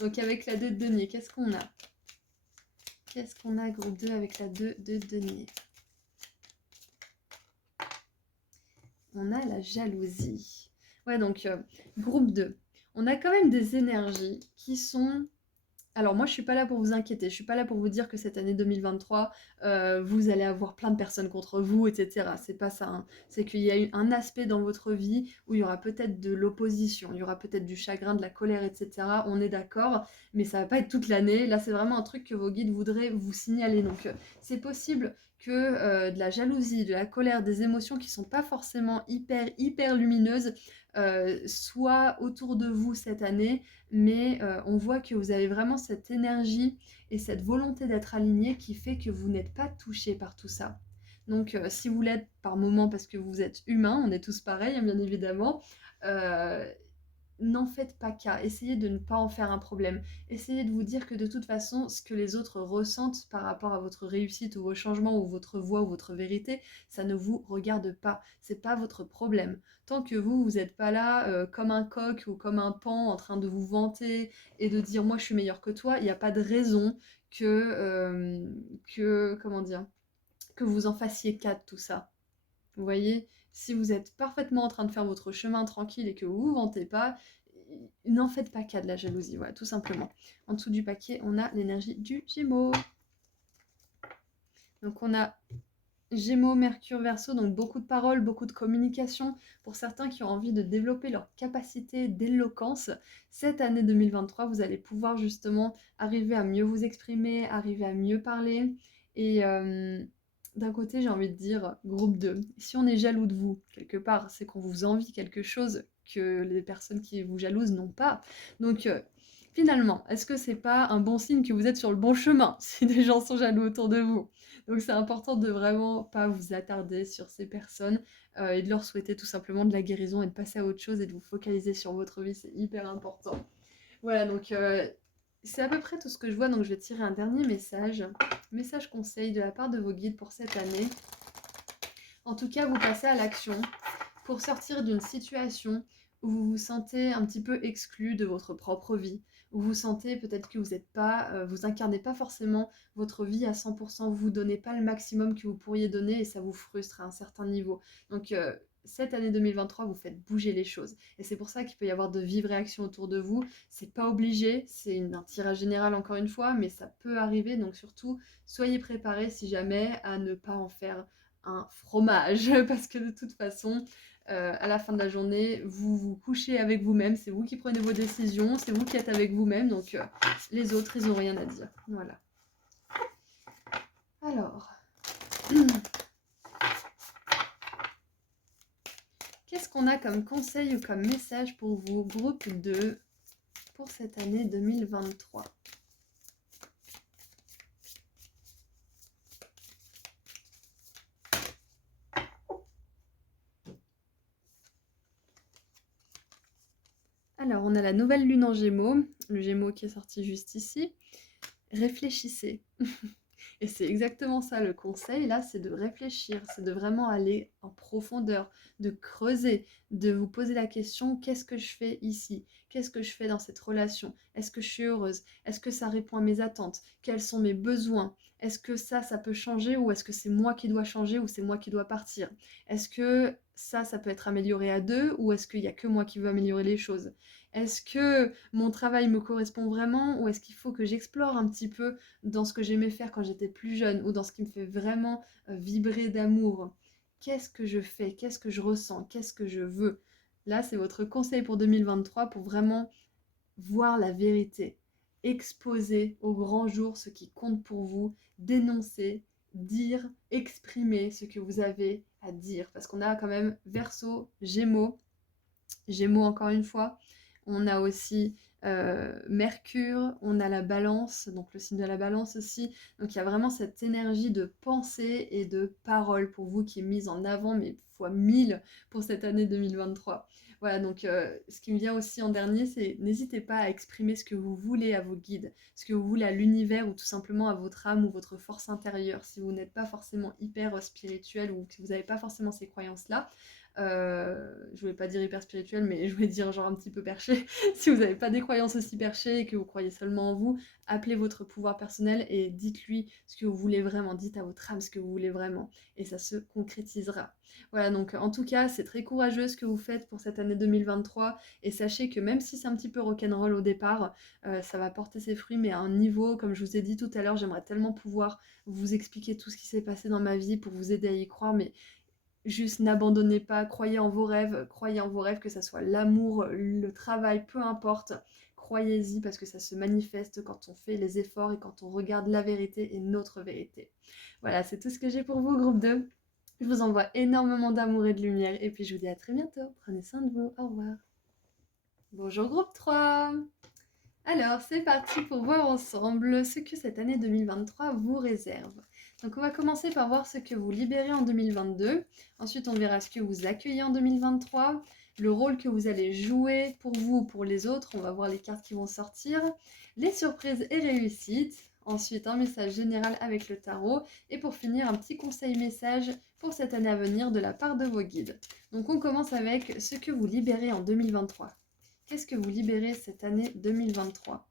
Donc avec la 2 de denier, qu'est-ce qu'on a? Qu'est-ce qu'on a, groupe 2, avec la 2 de denier? On a la jalousie. Ouais, donc groupe 2. On a quand même des énergies qui sont... Alors moi, je suis pas là pour vous inquiéter, je suis pas là pour vous dire que cette année 2023, vous allez avoir plein de personnes contre vous, etc. C'est pas ça, hein. C'est qu'il y a eu un aspect dans votre vie où il y aura peut-être de l'opposition, il y aura peut-être du chagrin, de la colère, etc. On est d'accord, mais ça va pas être toute l'année. Là, c'est vraiment un truc que vos guides voudraient vous signaler. Donc, c'est possible que de la jalousie, de la colère, des émotions qui sont pas forcément hyper, hyper lumineuses soient autour de vous cette année, mais on voit que vous avez vraiment cette énergie et cette volonté d'être aligné qui fait que vous n'êtes pas touché par tout ça. Donc si vous l'êtes par moment parce que vous êtes humain, on est tous pareils, hein, bien évidemment, euh, n'en faites pas cas, essayez de ne pas en faire un problème. Essayez de vous dire que de toute façon, ce que les autres ressentent par rapport à votre réussite ou vos changements ou votre voix ou votre vérité, ça ne vous regarde pas. C'est pas votre problème. Tant que vous n'êtes pas là comme un coq ou comme un paon en train de vous vanter et de dire moi je suis meilleur que toi, il n'y a pas de raison comment dire, que vous en fassiez cas de tout ça. Vous voyez, si vous êtes parfaitement en train de faire votre chemin tranquille et que vous vous vantez pas, n'en faites pas cas de la jalousie, voilà, tout simplement. En dessous du paquet, on a l'énergie du Gémeaux. Donc on a Gémeaux, Mercure, Verseau, donc beaucoup de paroles, beaucoup de communication. Pour certains qui ont envie de développer leur capacité d'éloquence, cette année 2023, vous allez pouvoir justement arriver à mieux vous exprimer, arriver à mieux parler. Et d'un côté, j'ai envie de dire, groupe 2, si on est jaloux de vous, quelque part, c'est qu'on vous envie quelque chose que les personnes qui vous jalousent n'ont pas. Donc, finalement, est-ce que c'est pas un bon signe que vous êtes sur le bon chemin si des gens sont jaloux autour de vous? Donc c'est important de vraiment pas vous attarder sur ces personnes et de leur souhaiter tout simplement de la guérison et de passer à autre chose et de vous focaliser sur votre vie, c'est hyper important. Voilà, donc c'est à peu près tout ce que je vois, donc je vais tirer un dernier message conseil de la part de vos guides pour cette année. En tout cas, vous passez à l'action pour sortir d'une situation où vous vous sentez un petit peu exclu de votre propre vie, où vous sentez peut-être que vous n'êtes pas, vous incarnez pas forcément votre vie à 100%, vous donnez pas le maximum que vous pourriez donner et ça vous frustre à un certain niveau. Donc cette année 2023, vous faites bouger les choses. Et c'est pour ça qu'il peut y avoir de vives réactions autour de vous. C'est pas obligé, c'est un tirage général encore une fois, mais ça peut arriver. Donc surtout, soyez préparés si jamais à ne pas en faire un fromage, parce que de toute façon, à la fin de la journée, vous vous couchez avec vous-même, c'est vous qui prenez vos décisions, c'est vous qui êtes avec vous-même, donc les autres, ils n'ont rien à dire. Voilà. Alors, qu'est-ce qu'on a comme conseil ou comme message pour vous, groupe 2, pour cette année 2023 ? Alors, on a la nouvelle lune en Gémeaux, le Gémeaux qui est sorti juste ici. Réfléchissez. Et c'est exactement ça le conseil, là, c'est de réfléchir, c'est de vraiment aller en profondeur, de creuser, de vous poser la question, qu'est-ce que je fais ici? Qu'est-ce que je fais dans cette relation? Est-ce que je suis heureuse? Est-ce que ça répond à mes attentes? Quels sont mes besoins? Est-ce que ça peut changer ou est-ce que c'est moi qui dois changer ou c'est moi qui dois partir? Est-ce que ça peut être amélioré à deux ou est-ce qu'il n'y a que moi qui veux améliorer les choses? Est-ce que mon travail me correspond vraiment ou est-ce qu'il faut que j'explore un petit peu dans ce que j'aimais faire quand j'étais plus jeune ou dans ce qui me fait vraiment vibrer d'amour? Qu'est-ce que je fais? Qu'est-ce que je ressens? Qu'est-ce que je veux? Là, c'est votre conseil pour 2023 pour vraiment voir la vérité, exposer au grand jour ce qui compte pour vous, dénoncer, dire, exprimer ce que vous avez à dire. Parce qu'on a quand même Verseau, Gémeaux, Gémeaux encore une fois. On a aussi Mercure, on a la balance, donc le signe de la balance aussi. Donc il y a vraiment cette énergie de pensée et de parole pour vous qui est mise en avant, mais fois 1000 pour cette année 2023. Voilà, donc ce qui me vient aussi en dernier, c'est n'hésitez pas à exprimer ce que vous voulez à vos guides, ce que vous voulez à l'univers ou tout simplement à votre âme ou votre force intérieure. Si vous n'êtes pas forcément hyper spirituel ou que vous n'avez pas forcément ces croyances-là, je voulais pas dire hyper spirituel, mais je voulais dire genre un petit peu perché. Si vous n'avez pas des croyances aussi perchées et que vous croyez seulement en vous, appelez votre pouvoir personnel et dites-lui ce que vous voulez vraiment. Dites à votre âme ce que vous voulez vraiment. Et ça se concrétisera. Voilà, donc en tout cas, c'est très courageux ce que vous faites pour cette année 2023. Et sachez que même si c'est un petit peu rock'n'roll au départ, ça va porter ses fruits, mais à un niveau, comme je vous ai dit tout à l'heure, j'aimerais tellement pouvoir vous expliquer tout ce qui s'est passé dans ma vie pour vous aider à y croire, mais juste n'abandonnez pas, croyez en vos rêves, que ça soit l'amour, le travail, peu importe. Croyez-y parce que ça se manifeste quand on fait les efforts et quand on regarde la vérité et notre vérité. Voilà, c'est tout ce que j'ai pour vous, groupe 2. Je vous envoie énormément d'amour et de lumière et puis je vous dis à très bientôt. Prenez soin de vous. Au revoir. Bonjour, groupe 3. Alors, c'est parti pour voir ensemble ce que cette année 2023 vous réserve. Donc, on va commencer par voir ce que vous libérez en 2022. Ensuite, on verra ce que vous accueillez en 2023, le rôle que vous allez jouer pour vous ou pour les autres. On va voir les cartes qui vont sortir, les surprises et réussites. Ensuite, un message général avec le tarot. Et pour finir, un petit conseil message pour cette année à venir de la part de vos guides. Donc, on commence avec ce que vous libérez en 2023. Qu'est-ce que vous libérez cette année 2023?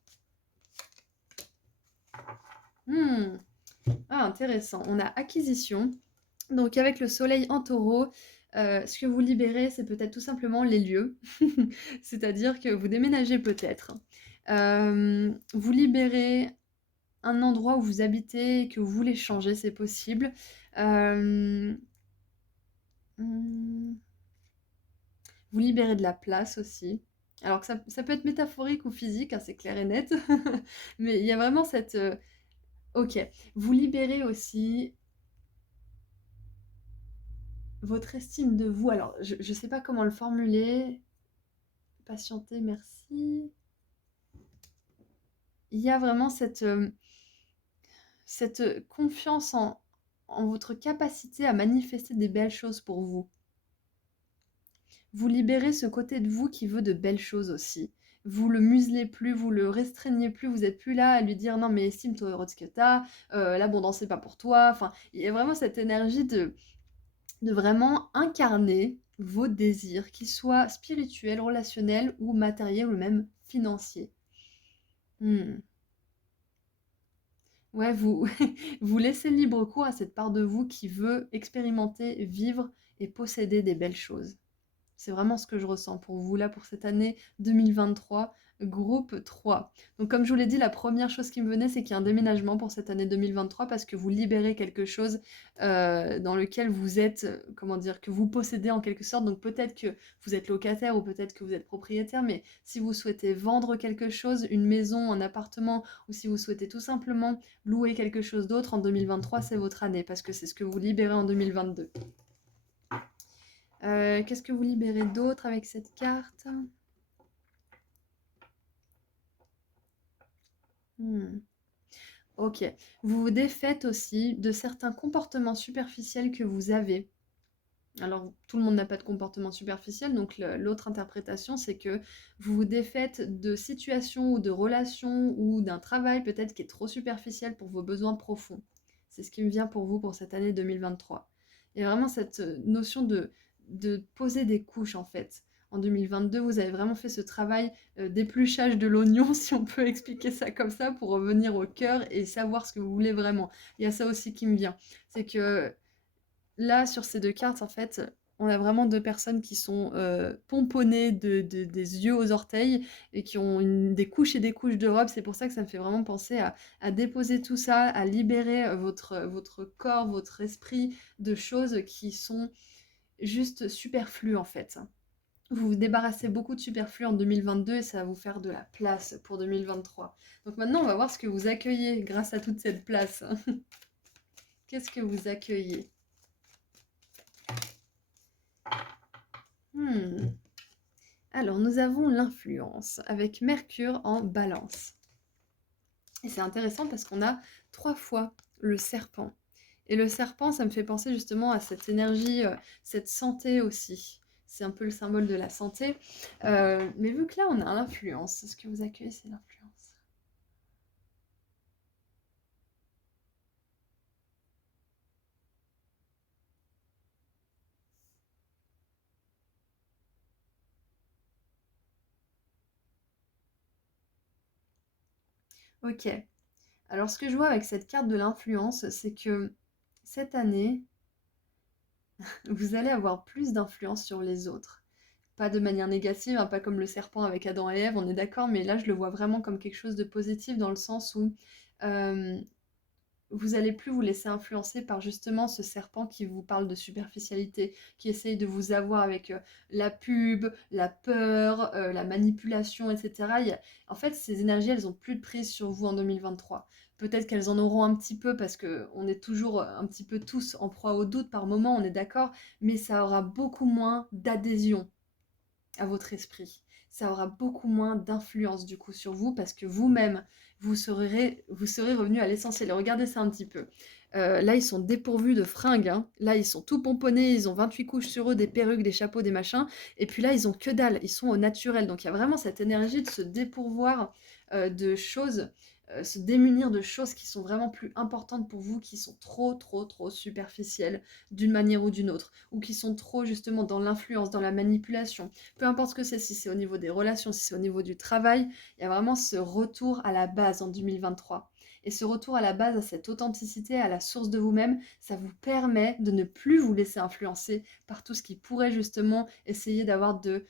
Ah, intéressant. On a acquisition. Donc avec le soleil en taureau, ce que vous libérez, c'est peut-être tout simplement les lieux. C'est-à-dire que vous déménagez peut-être. Vous libérez un endroit où vous habitez et que vous voulez changer, c'est possible. Euh, hmm, Vous libérez de la place aussi. Alors que ça peut être métaphorique ou physique, hein, c'est clair et net. Mais il y a vraiment cette... Ok, vous libérez aussi votre estime de vous. Alors, je ne sais pas comment le formuler. Patientez, merci. Il y a vraiment cette confiance en votre capacité à manifester des belles choses pour vous. Vous libérez ce côté de vous qui veut de belles choses aussi. Vous le muselez plus, vous le restreignez plus, vous n'êtes plus là à lui dire non mais estime-toi heureux de ce que t'as, l'abondance c'est pas pour toi. Enfin, il y a vraiment cette énergie de vraiment incarner vos désirs, qu'ils soient spirituels, relationnels ou matériels ou même financiers. Hmm. Ouais, vous, vous laissez libre cours à cette part de vous qui veut expérimenter, vivre et posséder des belles choses. C'est vraiment ce que je ressens pour vous là pour cette année 2023, groupe 3. Donc comme je vous l'ai dit, la première chose qui me venait, c'est qu'il y a un déménagement pour cette année 2023 parce que vous libérez quelque chose dans lequel vous êtes, comment dire, que vous possédez en quelque sorte. Donc peut-être que vous êtes locataire ou peut-être que vous êtes propriétaire, mais si vous souhaitez vendre quelque chose, une maison, un appartement, ou si vous souhaitez tout simplement louer quelque chose d'autre en 2023, c'est votre année parce que c'est ce que vous libérez en 2022. Qu'est-ce que vous libérez d'autre avec cette carte? Ok. Vous vous défaites aussi de certains comportements superficiels que vous avez. Alors, tout le monde n'a pas de comportement superficiel, donc l'autre interprétation, c'est que vous vous défaites de situations ou de relations ou d'un travail peut-être qui est trop superficiel pour vos besoins profonds. C'est ce qui me vient pour vous pour cette année 2023. Il y a vraiment cette notion de poser des couches en fait. En 2022, vous avez vraiment fait ce travail d'épluchage de l'oignon, si on peut expliquer ça comme ça, pour revenir au cœur et savoir ce que vous voulez vraiment. Il y a ça aussi qui me vient. C'est que là, sur ces 2 cartes, en fait, on a vraiment 2 personnes qui sont, pomponnées des yeux aux orteils et qui ont des couches et des couches de robes. C'est pour ça que ça me fait vraiment penser à déposer tout ça, à libérer, votre corps, votre esprit de choses qui sont juste superflues, en fait. Vous vous débarrassez beaucoup de superflu en 2022 et ça va vous faire de la place pour 2023. Donc maintenant, on va voir ce que vous accueillez grâce à toute cette place. Qu'est-ce que vous accueillez? Mmh. Alors, nous avons l'influence avec Mercure en Balance. Et c'est intéressant parce qu'on a 3 fois le serpent. Et le serpent, ça me fait penser justement à cette énergie, cette santé aussi. C'est un peu le symbole de la santé. Mais vu que là, on a l'influence, ce que vous accueillez, c'est l'influence. Ok. Alors, ce que je vois avec cette carte de l'influence, c'est que cette année, vous allez avoir plus d'influence sur les autres. Pas de manière négative, hein, pas comme le serpent avec Adam et Ève, on est d'accord, mais là je le vois vraiment comme quelque chose de positif dans le sens où euh, vous allez plus vous laisser influencer par justement ce serpent qui vous parle de superficialité, qui essaye de vous avoir avec la pub, la peur, la manipulation, etc. En fait, ces énergies, elles ont plus de prise sur vous en 2023. Peut-être qu'elles en auront un petit peu parce que on est toujours un petit peu tous en proie au doute par moment, on est d'accord, mais ça aura beaucoup moins d'adhésion à votre esprit. Ça aura beaucoup moins d'influence du coup sur vous parce que vous-même, vous serez revenu à l'essentiel. Regardez ça un petit peu. Là, ils sont dépourvus de fringues, hein. Là, ils sont tout pomponnés, ils ont 28 couches sur eux, des perruques, des chapeaux, des machins. Et puis là, ils ont que dalle, ils sont au naturel. Donc il y a vraiment cette énergie de se dépourvoir de choses, se démunir de choses qui sont vraiment plus importantes pour vous, qui sont trop, trop, trop superficielles d'une manière ou d'une autre, ou qui sont trop justement dans l'influence, dans la manipulation. Peu importe ce que c'est, si c'est au niveau des relations, si c'est au niveau du travail, il y a vraiment ce retour à la base en 2023. Et ce retour à la base, à cette authenticité, à la source de vous-même, ça vous permet de ne plus vous laisser influencer par tout ce qui pourrait justement essayer d'avoir de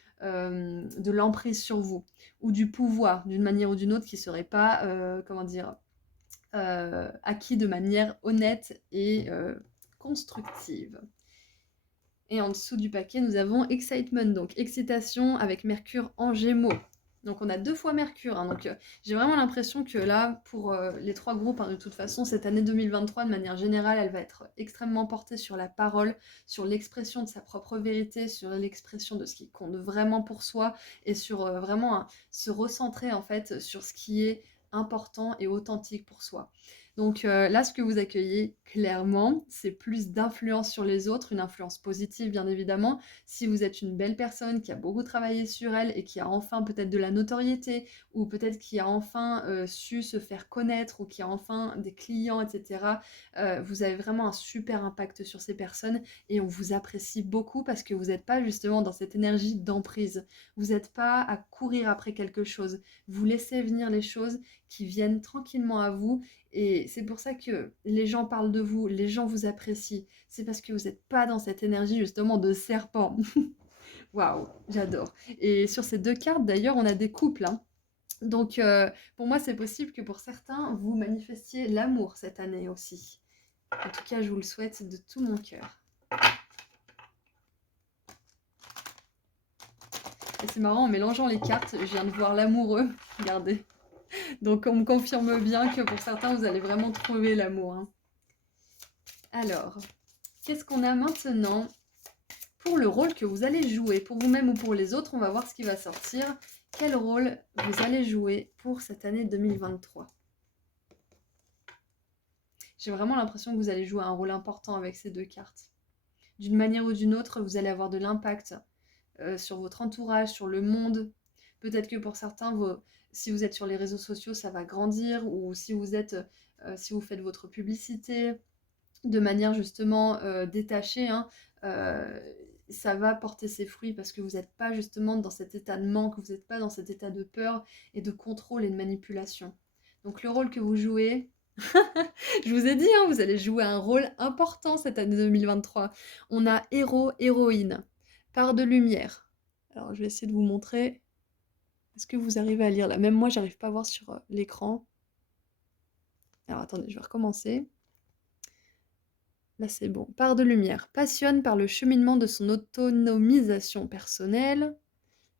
l'emprise sur vous, ou du pouvoir d'une manière ou d'une autre qui ne serait pas, comment dire, acquis de manière honnête et constructive. Et en dessous du paquet, nous avons Excitement, donc excitation avec Mercure en Gémeaux. Donc on a 2 fois Mercure, hein, donc j'ai vraiment l'impression que là, pour les 3 groupes, hein, de toute façon, cette année 2023, de manière générale, elle va être extrêmement portée sur la parole, sur l'expression de sa propre vérité, sur l'expression de ce qui compte vraiment pour soi, et sur vraiment se recentrer en fait sur ce qui est important et authentique pour soi. Donc là, ce que vous accueillez clairement, c'est plus d'influence sur les autres, une influence positive bien évidemment. Si vous êtes une belle personne qui a beaucoup travaillé sur elle et qui a enfin peut-être de la notoriété, ou peut-être qui a enfin su se faire connaître, ou qui a enfin des clients, etc., vous avez vraiment un super impact sur ces personnes et on vous apprécie beaucoup parce que vous n'êtes pas justement dans cette énergie d'emprise. Vous n'êtes pas à courir après quelque chose. Vous laissez venir les choses qui viennent tranquillement à vous et c'est pour ça que les gens parlent de vous, les gens vous apprécient. C'est parce que vous n'êtes pas dans cette énergie justement de serpent. Waouh, j'adore. Et sur ces 2 cartes, d'ailleurs, on a des couples, hein. Donc, pour moi, c'est possible que pour certains, vous manifestiez l'amour cette année aussi. En tout cas, je vous le souhaite de tout mon cœur. Et c'est marrant, en mélangeant les cartes, je viens de voir l'amoureux. Regardez. Donc, on me confirme bien que pour certains, vous allez vraiment trouver l'amour, hein. Alors, qu'est-ce qu'on a maintenant pour le rôle que vous allez jouer, pour vous-même ou pour les autres? On va voir ce qui va sortir. Quel rôle vous allez jouer pour cette année 2023? J'ai vraiment l'impression que vous allez jouer un rôle important avec ces 2 cartes. d'une manière ou d'une autre, vous allez avoir de l'impact sur votre entourage, sur le monde. Peut-être que pour certains, si vous êtes sur les réseaux sociaux, ça va grandir, ou si vous faites votre publicité de manière justement détachée, hein, euh, ça va porter ses fruits parce que vous n'êtes pas justement dans cet état de manque, vous n'êtes pas dans cet état de peur et de contrôle et de manipulation. Donc le rôle que vous jouez, je vous ai dit, hein, vous allez jouer un rôle important cette année 2023. On a héros, héroïne, part de lumière. Alors je vais essayer de vous montrer. Est-ce que vous arrivez à lire là? Même moi, j'arrive pas à voir sur l'écran. Alors attendez, je vais recommencer. Là, c'est bon. Part de lumière. Passionne par le cheminement de son autonomisation personnelle.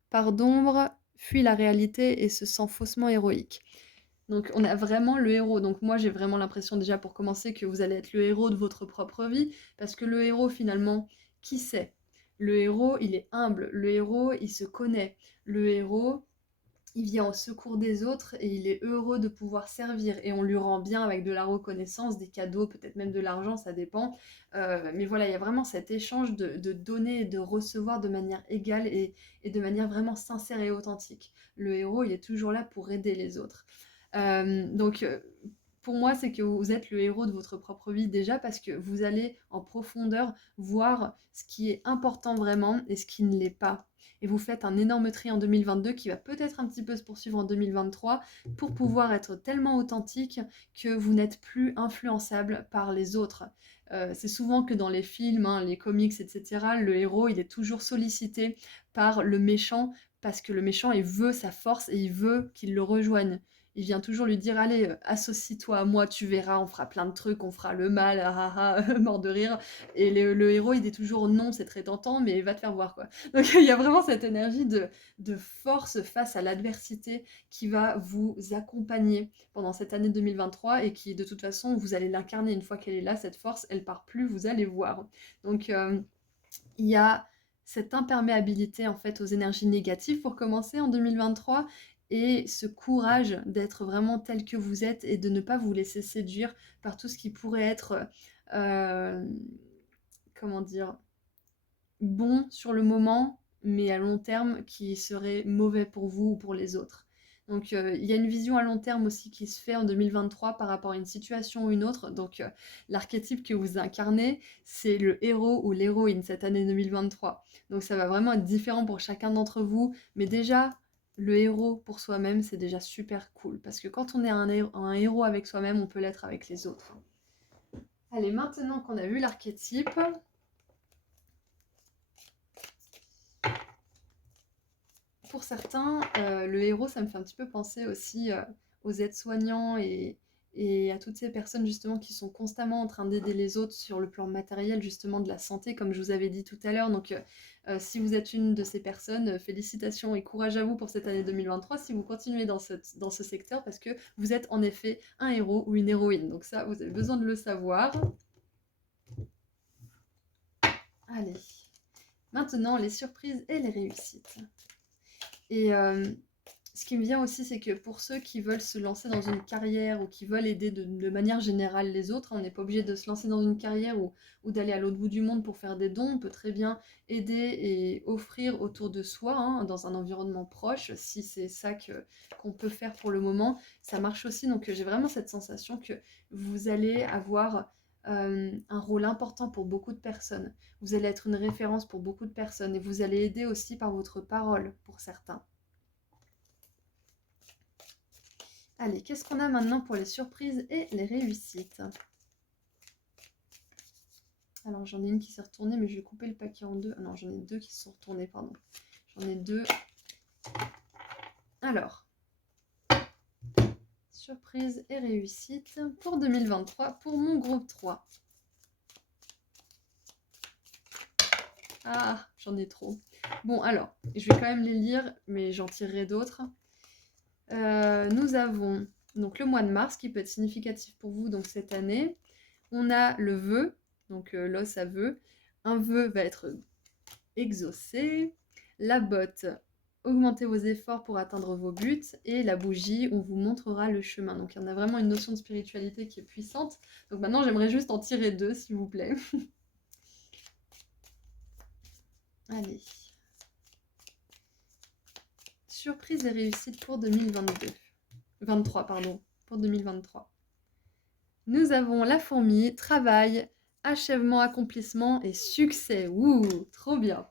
Part d'ombre. Fuit la réalité et se sent faussement héroïque. Donc on a vraiment le héros. Donc moi j'ai vraiment l'impression déjà pour commencer que vous allez être le héros de votre propre vie. Parce que le héros finalement, qui c'est? Le héros, il est humble. Le héros, il se connaît. Le héros, il vient au secours des autres et il est heureux de pouvoir servir. Et on lui rend bien avec de la reconnaissance, des cadeaux, peut-être même de l'argent, ça dépend. Mais voilà, il y a vraiment cet échange de donner et de recevoir de manière égale et de manière vraiment sincère et authentique. Le héros, il est toujours là pour aider les autres. Donc, pour moi, c'est que vous êtes le héros de votre propre vie déjà parce que vous allez en profondeur voir ce qui est important vraiment et ce qui ne l'est pas. Et vous faites un énorme tri en 2022 qui va peut-être un petit peu se poursuivre en 2023 pour pouvoir être tellement authentique que vous n'êtes plus influençable par les autres. C'est souvent que dans les films, hein, les comics, etc., le héros, il est toujours sollicité par le méchant parce que le méchant, il veut sa force et il veut qu'il le rejoigne. Il vient toujours lui dire, allez, associe-toi à moi, tu verras, on fera plein de trucs, on fera le mal, ah ah ah, mort de rire. Et le héros, il dit toujours non, c'est très tentant, mais va te faire voir, quoi. Donc il y a vraiment cette énergie de force face à l'adversité qui va vous accompagner pendant cette année 2023 et qui, de toute façon, vous allez l'incarner une fois qu'elle est là, cette force, elle part plus, vous allez voir. Donc il y a cette imperméabilité en fait aux énergies négatives pour commencer en 2023 et ce courage d'être vraiment tel que vous êtes et de ne pas vous laisser séduire par tout ce qui pourrait être, euh, comment dire, bon sur le moment, mais à long terme qui serait mauvais pour vous ou pour les autres. Donc il y a une vision à long terme aussi qui se fait en 2023 par rapport à une situation ou une autre. Donc l'archétype que vous incarnez, c'est le héros ou l'héroïne cette année 2023. Donc ça va vraiment être différent pour chacun d'entre vous. Mais déjà, le héros pour soi-même, c'est déjà super cool. Parce que quand on est un héros avec soi-même, on peut l'être avec les autres. Allez, maintenant qu'on a vu l'archétype, pour certains, le héros, ça me fait un petit peu penser aussi aux aides-soignants et à toutes ces personnes justement qui sont constamment en train d'aider les autres sur le plan matériel justement de la santé, comme je vous avais dit tout à l'heure. Donc si vous êtes une de ces personnes, félicitations et courage à vous pour cette année 2023 si vous continuez dans ce secteur parce que vous êtes en effet un héros ou une héroïne. Donc ça, vous avez besoin de le savoir. Allez, maintenant les surprises et les réussites. Et ce qui me vient aussi, c'est que pour ceux qui veulent se lancer dans une carrière ou qui veulent aider de manière générale les autres, on n'est pas obligé de se lancer dans une carrière ou d'aller à l'autre bout du monde pour faire des dons. On peut très bien aider et offrir autour de soi, hein, dans un environnement proche, si c'est ça qu'on peut faire pour le moment. Ça marche aussi, donc j'ai vraiment cette sensation que vous allez avoir un rôle important pour beaucoup de personnes. Vous allez être une référence pour beaucoup de personnes et vous allez aider aussi par votre parole pour certains. Allez, qu'est-ce qu'on a maintenant pour les surprises et les réussites? Alors, j'en ai une qui s'est retournée, mais je vais couper le paquet en deux. Ah non, j'en ai deux qui se sont retournées, pardon. J'en ai deux. Alors, surprise et réussite pour 2023 pour mon groupe 3. Ah, j'en ai trop. Bon, alors, je vais quand même les lire, mais j'en tirerai d'autres. Nous avons donc le mois de mars qui peut être significatif pour vous donc cette année. On a le vœu, donc l'os à vœu. Un vœu va être exaucé. La botte, augmentez vos efforts pour atteindre vos buts. Et la bougie, on vous montrera le chemin. Donc il y en a vraiment une notion de spiritualité qui est puissante. Donc maintenant j'aimerais juste en tirer deux s'il vous plaît. Allez. Surprise et réussite pour 2022. 23, pardon. Pour 2023. Nous avons la fourmi, travail, achèvement, accomplissement et succès. Ouh, trop bien.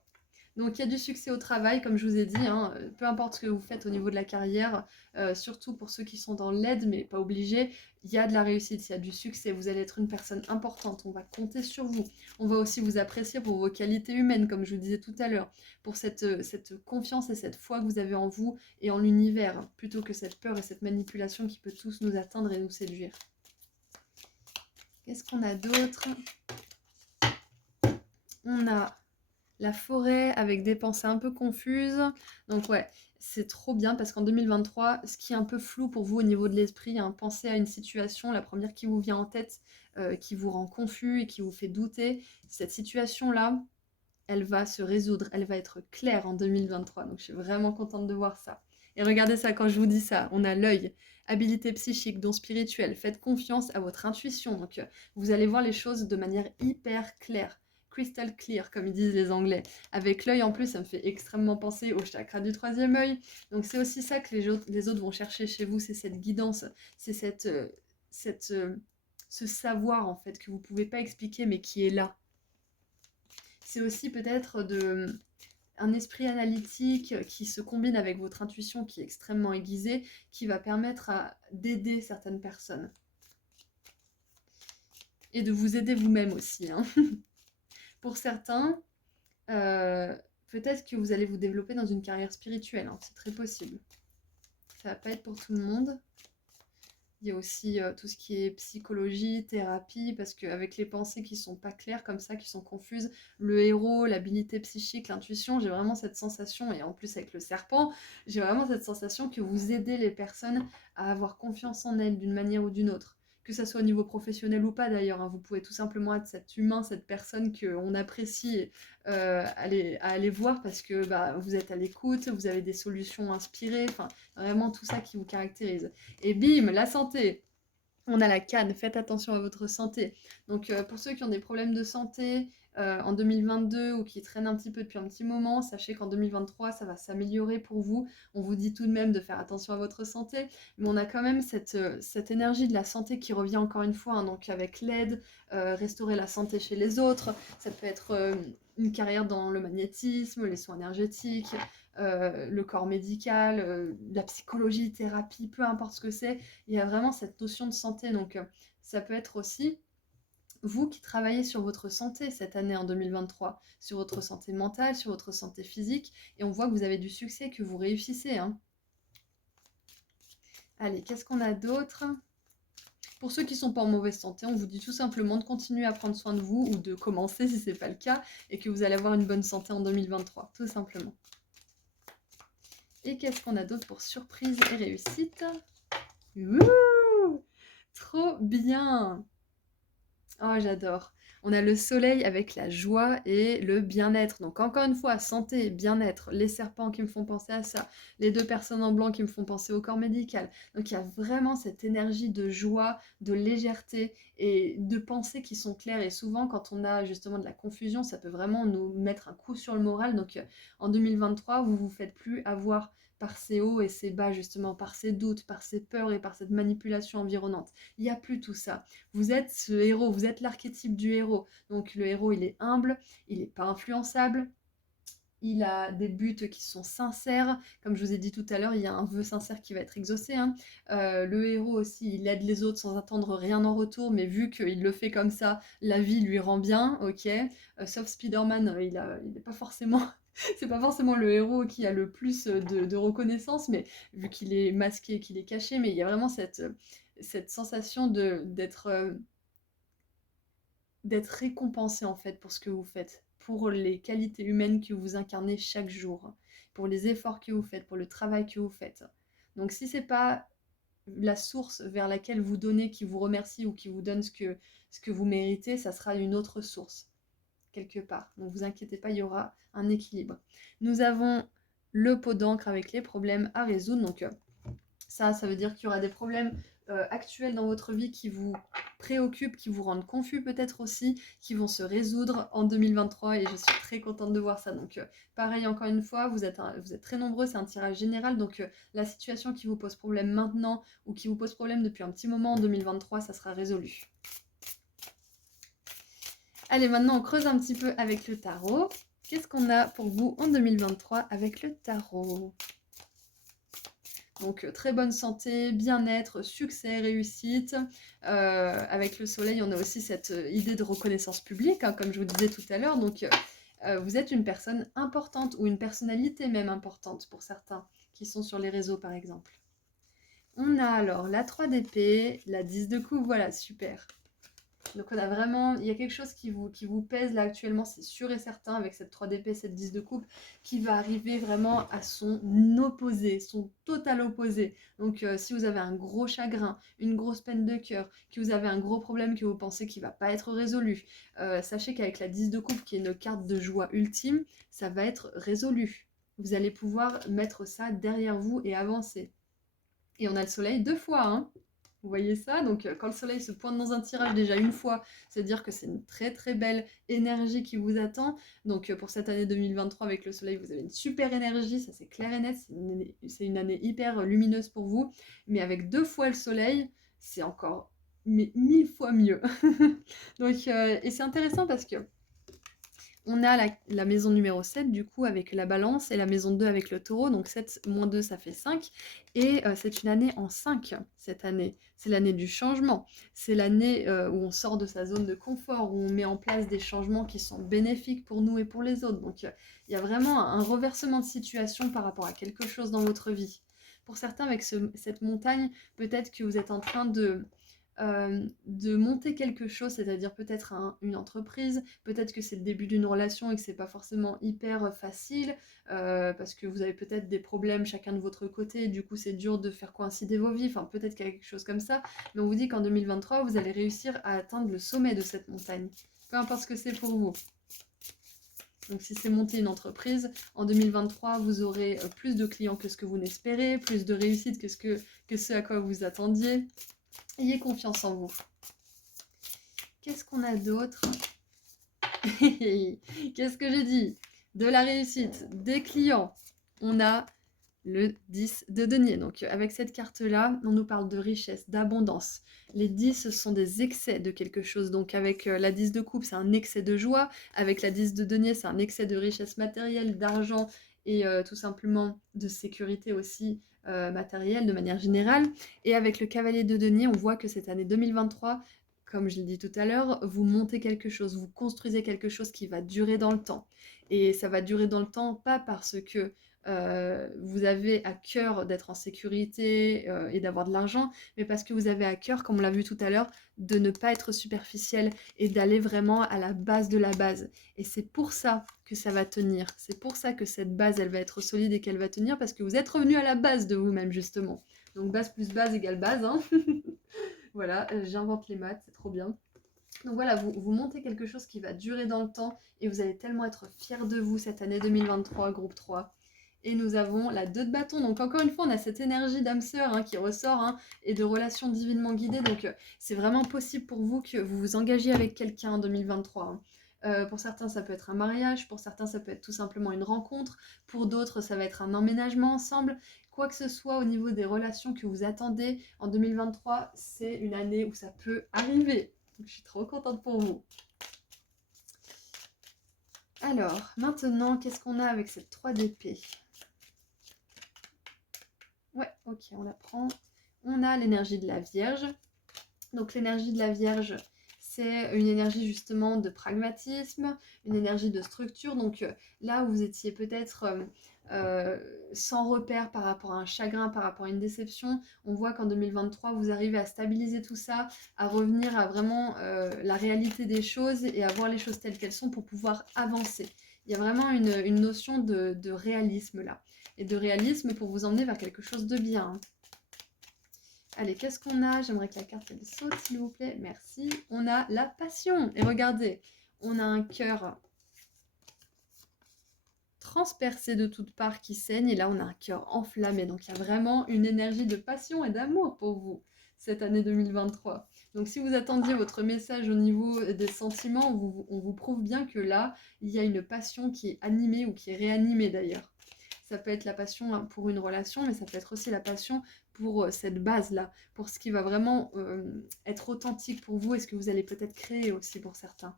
Donc il y a du succès au travail, comme je vous ai dit, hein, peu importe ce que vous faites au niveau de la carrière, surtout pour ceux qui sont dans l'aide, mais pas obligés, il y a de la réussite, il y a du succès, vous allez être une personne importante, on va compter sur vous. On va aussi vous apprécier pour vos qualités humaines, comme je vous disais tout à l'heure, pour cette confiance et cette foi que vous avez en vous et en l'univers, plutôt que cette peur et cette manipulation qui peut tous nous atteindre et nous séduire. Qu'est-ce qu'on a d'autre? On a la forêt avec des pensées un peu confuses. Donc ouais, c'est trop bien parce qu'en 2023, ce qui est un peu flou pour vous au niveau de l'esprit, hein, pensez à une situation, la première qui vous vient en tête, qui vous rend confus et qui vous fait douter. Cette situation-là, elle va se résoudre, elle va être claire en 2023. Donc je suis vraiment contente de voir ça. Et regardez ça, quand je vous dis ça, on a l'œil, habilité psychique, don spirituel, faites confiance à votre intuition. Donc vous allez voir les choses de manière hyper claire. Crystal clear, comme ils disent les Anglais. Avec l'œil, en plus, ça me fait extrêmement penser au chakra du troisième œil. Donc c'est aussi ça que les autres vont chercher chez vous, c'est cette guidance, c'est ce savoir, en fait, que vous ne pouvez pas expliquer, mais qui est là. C'est aussi peut-être un esprit analytique qui se combine avec votre intuition qui est extrêmement aiguisée, qui va permettre d'aider certaines personnes. Et de vous aider vous-même aussi. Hein. Pour certains, peut-être que vous allez vous développer dans une carrière spirituelle, hein, c'est très possible. Ça va pas être pour tout le monde. Il y a aussi tout ce qui est psychologie, thérapie, parce qu'avec les pensées qui sont pas claires comme ça, qui sont confuses, le héros, l'habilité psychique, l'intuition, j'ai vraiment cette sensation, et en plus avec le serpent, j'ai vraiment cette sensation que vous aidez les personnes à avoir confiance en elles d'une manière ou d'une autre. Que ça soit au niveau professionnel ou pas d'ailleurs, hein, vous pouvez tout simplement être cet humain, cette personne qu'on apprécie à aller voir parce que bah, vous êtes à l'écoute, vous avez des solutions inspirées, enfin vraiment tout ça qui vous caractérise. Et bim, la santé. On a la canne, faites attention à votre santé. Donc pour ceux qui ont des problèmes de santé en 2022 ou qui traînent un petit peu depuis un petit moment, sachez qu'en 2023, ça va s'améliorer pour vous. On vous dit tout de même de faire attention à votre santé, mais on a quand même cette énergie de la santé qui revient encore une fois, hein, donc avec l'aide, restaurer la santé chez les autres. Ça peut être une carrière dans le magnétisme, les soins énergétiques, le corps médical, la psychologie, thérapie, peu importe ce que c'est, il y a vraiment cette notion de santé. Donc ça peut être aussi vous qui travaillez sur votre santé cette année en 2023, sur votre santé mentale, sur votre santé physique, et on voit que vous avez du succès, que vous réussissez. Hein. Allez, qu'est-ce qu'on a d'autre? Pour ceux qui ne sont pas en mauvaise santé, on vous dit tout simplement de continuer à prendre soin de vous ou de commencer si ce n'est pas le cas et que vous allez avoir une bonne santé en 2023, tout simplement. Et qu'est-ce qu'on a d'autre pour surprise et réussite? Ouh, trop bien! Oh, j'adore. On a le soleil avec la joie et le bien-être. Donc encore une fois, santé, bien-être, les serpents qui me font penser à ça, les deux personnes en blanc qui me font penser au corps médical. Donc il y a vraiment cette énergie de joie, de légèreté et de pensées qui sont claires. Et souvent, quand on a justement de la confusion, ça peut vraiment nous mettre un coup sur le moral. Donc en 2023, vous vous faites plus avoir par ces hauts et ces bas, justement, par ces doutes, par ces peurs et par cette manipulation environnante. Il n'y a plus tout ça. Vous êtes ce héros, vous êtes l'archétype du héros. Donc le héros, il est humble, il n'est pas influençable, il a des buts qui sont sincères. Comme je vous ai dit tout à l'heure, il y a un vœu sincère qui va être exaucé. Hein. Le héros aussi, il aide les autres sans attendre rien en retour, mais vu qu'il le fait comme ça, la vie lui rend bien, ok. Sauf Spider-Man, il n'est pas forcément... C'est pas forcément le héros qui a le plus de reconnaissance, mais vu qu'il est masqué, qu'il est caché, mais il y a vraiment cette sensation d'être récompensé en fait pour ce que vous faites, pour les qualités humaines que vous incarnez chaque jour, pour les efforts que vous faites, pour le travail que vous faites. Donc si c'est pas la source vers laquelle vous donnez, qui vous remercie ou qui vous donne ce que vous méritez, ça sera une autre source, quelque part. Donc vous inquiétez pas, il y aura un équilibre. Nous avons le pot d'encre avec les problèmes à résoudre. Donc ça veut dire qu'il y aura des problèmes actuels dans votre vie qui vous préoccupent, qui vous rendent confus peut-être aussi, qui vont se résoudre en 2023 et je suis très contente de voir ça. Donc pareil, encore une fois, vous êtes très nombreux, c'est un tirage général, donc la situation qui vous pose problème maintenant ou qui vous pose problème depuis un petit moment en 2023, ça sera résolu. Allez, maintenant on creuse un petit peu avec le tarot. Qu'est-ce qu'on a pour vous en 2023 avec le tarot? Donc très bonne santé, bien-être, succès, réussite. Avec le soleil, on a aussi cette idée de reconnaissance publique, hein, comme je vous disais tout à l'heure. Donc vous êtes une personne importante ou une personnalité même importante pour certains qui sont sur les réseaux par exemple. On a alors la 3 d'épée, la 10 de coupe, voilà, super. Donc on a vraiment, il y a quelque chose qui vous pèse là actuellement, c'est sûr et certain, avec cette 3 d'épée, cette 10 de coupe, qui va arriver vraiment à son opposé, son total opposé. Donc si vous avez un gros chagrin, une grosse peine de cœur, que vous avez un gros problème que vous pensez qu'il ne va pas être résolu, sachez qu'avec la 10 de coupe, qui est une carte de joie ultime, ça va être résolu. Vous allez pouvoir mettre ça derrière vous et avancer. Et on a le soleil 2 fois, hein. Vous voyez ça? Donc quand le soleil se pointe dans un tirage déjà une fois, c'est-à-dire que c'est une très très belle énergie qui vous attend. Donc pour cette année 2023 avec le soleil, vous avez une super énergie, ça c'est clair et net, c'est une année hyper lumineuse pour vous. Mais avec 2 fois le soleil, c'est encore 1000 fois mieux. Donc, et c'est intéressant parce que on a la maison numéro 7 du coup avec la balance et la maison 2 avec le taureau, donc 7 moins 2 ça fait 5 et c'est une année en 5 cette année. C'est l'année du changement, c'est l'année où on sort de sa zone de confort, où on met en place des changements qui sont bénéfiques pour nous et pour les autres. Donc il y a vraiment un reversement de situation par rapport à quelque chose dans votre vie. Pour certains avec cette montagne, peut-être que vous êtes en train de monter quelque chose, c'est-à-dire peut-être une entreprise, peut-être que c'est le début d'une relation et que c'est pas forcément hyper facile, parce que vous avez peut-être des problèmes chacun de votre côté, et du coup c'est dur de faire coïncider vos vies, enfin peut-être qu'il y a quelque chose comme ça, mais on vous dit qu'en 2023, vous allez réussir à atteindre le sommet de cette montagne, peu importe ce que c'est pour vous. Donc si c'est monter une entreprise, en 2023, vous aurez plus de clients que ce que vous n'espérez, plus de réussite que ce à quoi vous attendiez. Ayez confiance en vous. Qu'est-ce qu'on a d'autre? Qu'est-ce que j'ai dit? De la réussite, des clients. On a le 10 de denier. Donc avec cette carte-là, on nous parle de richesse, d'abondance. Les 10, ce sont des excès de quelque chose. Donc avec la 10 de coupe, c'est un excès de joie. Avec la 10 de denier, c'est un excès de richesse matérielle, d'argent et tout simplement de sécurité aussi matérielle de manière générale. Et avec le cavalier de denier, on voit que cette année 2023, comme je l'ai dit tout à l'heure, vous montez quelque chose, vous construisez quelque chose qui va durer dans le temps. Et ça va durer dans le temps, pas parce que vous avez à cœur d'être en sécurité et d'avoir de l'argent, mais parce que vous avez à cœur, comme on l'a vu tout à l'heure, de ne pas être superficiel et d'aller vraiment à la base de la base. Et c'est pour ça que ça va tenir. C'est pour ça que cette base, elle va être solide et qu'elle va tenir, parce que vous êtes revenu à la base de vous-même, justement. Donc base plus base égale base, hein. Voilà, j'invente les maths, c'est trop bien. Donc voilà, vous montez quelque chose qui va durer dans le temps et vous allez tellement être fiers de vous cette année 2023, groupe 3. Et nous avons la 2 de bâton. Donc encore une fois, on a cette énergie d'âme sœur qui ressort et de relations divinement guidées. Donc c'est vraiment possible pour vous que vous vous engagiez avec quelqu'un en 2023. Pour certains, ça peut être un mariage. Pour certains, ça peut être tout simplement une rencontre. Pour d'autres, ça va être un emménagement ensemble. Quoi que ce soit au niveau des relations que vous attendez en 2023, c'est une année où ça peut arriver. Donc, je suis trop contente pour vous. Alors, maintenant, qu'est-ce qu'on a avec cette 3 d'épée? Ouais, ok, on la prend. On a l'énergie de la Vierge. Donc l'énergie de la Vierge, c'est une énergie justement de pragmatisme, une énergie de structure. Donc là où vous étiez peut-être sans repère par rapport à un chagrin, par rapport à une déception, on voit qu'en 2023, vous arrivez à stabiliser tout ça, à revenir à vraiment la réalité des choses et à voir les choses telles qu'elles sont pour pouvoir avancer. Il y a vraiment une notion de réalisme là. Et de réalisme pour vous emmener vers quelque chose de bien. Allez, qu'est-ce qu'on a? J'aimerais que la carte elle saute, s'il vous plaît. Merci. On a la passion. Et regardez, on a un cœur transpercé de toutes parts qui saigne. Et là, on a un cœur enflammé. Donc, il y a vraiment une énergie de passion et d'amour pour vous. cette année 2023. Donc si vous attendiez votre message au niveau des sentiments, on vous prouve bien que là, il y a une passion qui est animée ou qui est réanimée d'ailleurs. Ça peut être la passion hein, pour une relation, mais ça peut être aussi la passion pour cette base-là, pour ce qui va vraiment être authentique pour vous et ce que vous allez peut-être créer aussi pour certains.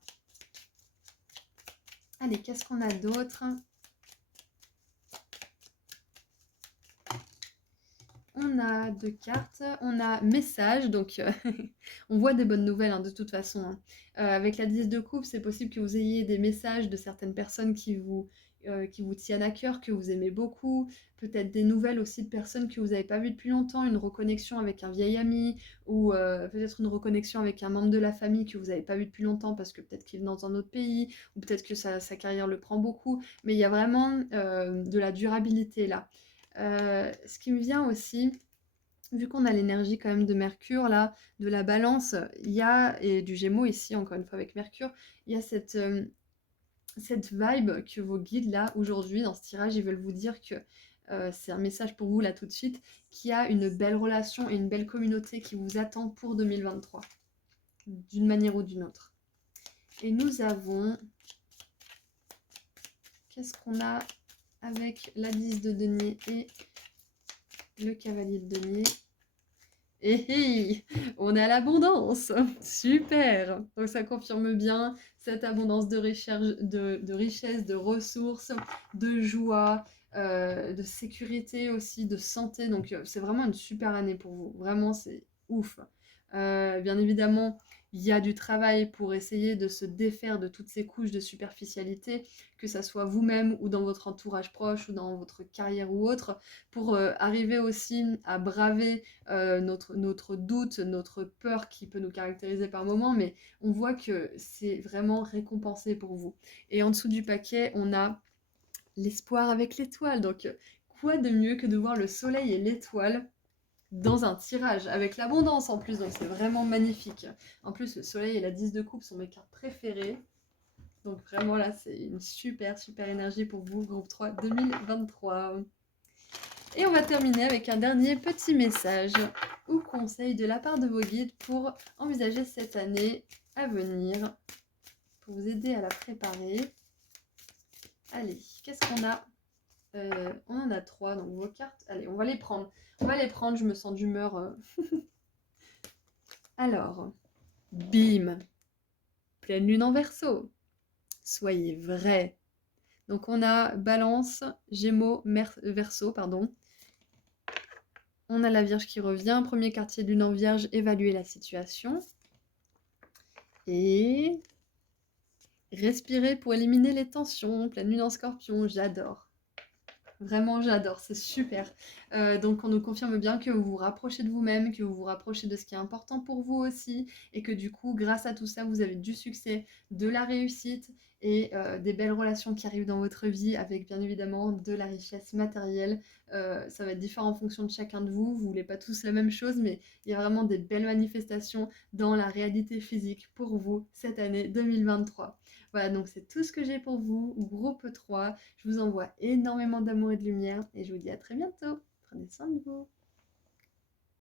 Allez, qu'est-ce qu'on a d'autre? On a deux cartes, on a message, donc on voit des bonnes nouvelles hein, de toute façon. Hein. Avec la 10 de coupe, c'est possible que vous ayez des messages de certaines personnes qui vous tiennent à cœur, que vous aimez beaucoup, peut-être des nouvelles aussi de personnes que vous n'avez pas vues depuis longtemps, une reconnexion avec un vieil ami, ou peut-être une reconnexion avec un membre de la famille que vous n'avez pas vu depuis longtemps parce que peut-être qu'il est dans un autre pays, ou peut-être que sa carrière le prend beaucoup, mais il y a vraiment de la durabilité là. Ce qui me vient aussi, vu qu'on a l'énergie quand même de Mercure là, de la Balance, il y a, et du Gémeaux ici, encore une fois avec Mercure, il y a cette vibe que vos guides là, aujourd'hui, dans ce tirage, ils veulent vous dire que c'est un message pour vous là tout de suite, qu'il y a une belle relation et une belle communauté qui vous attend pour 2023, d'une manière ou d'une autre. Et nous avons... Qu'est-ce qu'on a avec la 10 de denier et le cavalier de denier? Et on a l'abondance, super. Donc ça confirme bien cette abondance de richesse, de ressources, de joie, de sécurité aussi, de santé. Donc c'est vraiment une super année pour vous. Vraiment, c'est ouf. Bien évidemment, il y a du travail pour essayer de se défaire de toutes ces couches de superficialité, que ça soit vous-même ou dans votre entourage proche ou dans votre carrière ou autre, pour arriver aussi à braver notre doute, notre peur qui peut nous caractériser par moments, mais on voit que c'est vraiment récompensé pour vous. Et en dessous du paquet, on a l'espoir avec l'étoile. Donc, quoi de mieux que de voir le soleil et l'étoile dans un tirage, avec l'abondance en plus, donc c'est vraiment magnifique. En plus, le soleil et la 10 de coupe sont mes cartes préférées. Donc vraiment là, c'est une super, super énergie pour vous, groupe 3 2023. Et on va terminer avec un dernier petit message ou conseil de la part de vos guides pour envisager cette année à venir, pour vous aider à la préparer. Allez, qu'est-ce qu'on a? On en a 3, donc vos cartes. Allez, on va les prendre. On va les prendre, je me sens d'humeur. Alors, bim, pleine lune en Verseau. Soyez vrai. Donc on a Balance, Gémeaux, Verseau, pardon. On a la Vierge qui revient. Premier quartier de lune en Vierge, évaluer la situation. Et respirer pour éliminer les tensions. Pleine lune en Scorpion, j'adore. Vraiment, j'adore, c'est super. Donc, on nous confirme bien que vous vous rapprochez de vous-même, que vous vous rapprochez de ce qui est important pour vous aussi, et que du coup, grâce à tout ça, vous avez du succès, de la réussite et des belles relations qui arrivent dans votre vie, avec bien évidemment de la richesse matérielle. Ça va être différent en fonction de chacun de vous. Vous voulez pas tous la même chose, mais il y a vraiment des belles manifestations dans la réalité physique pour vous cette année 2023. Voilà, donc c'est tout ce que j'ai pour vous, groupe 3. Je vous envoie énormément d'amour et de lumière et je vous dis à très bientôt. Prenez soin de vous.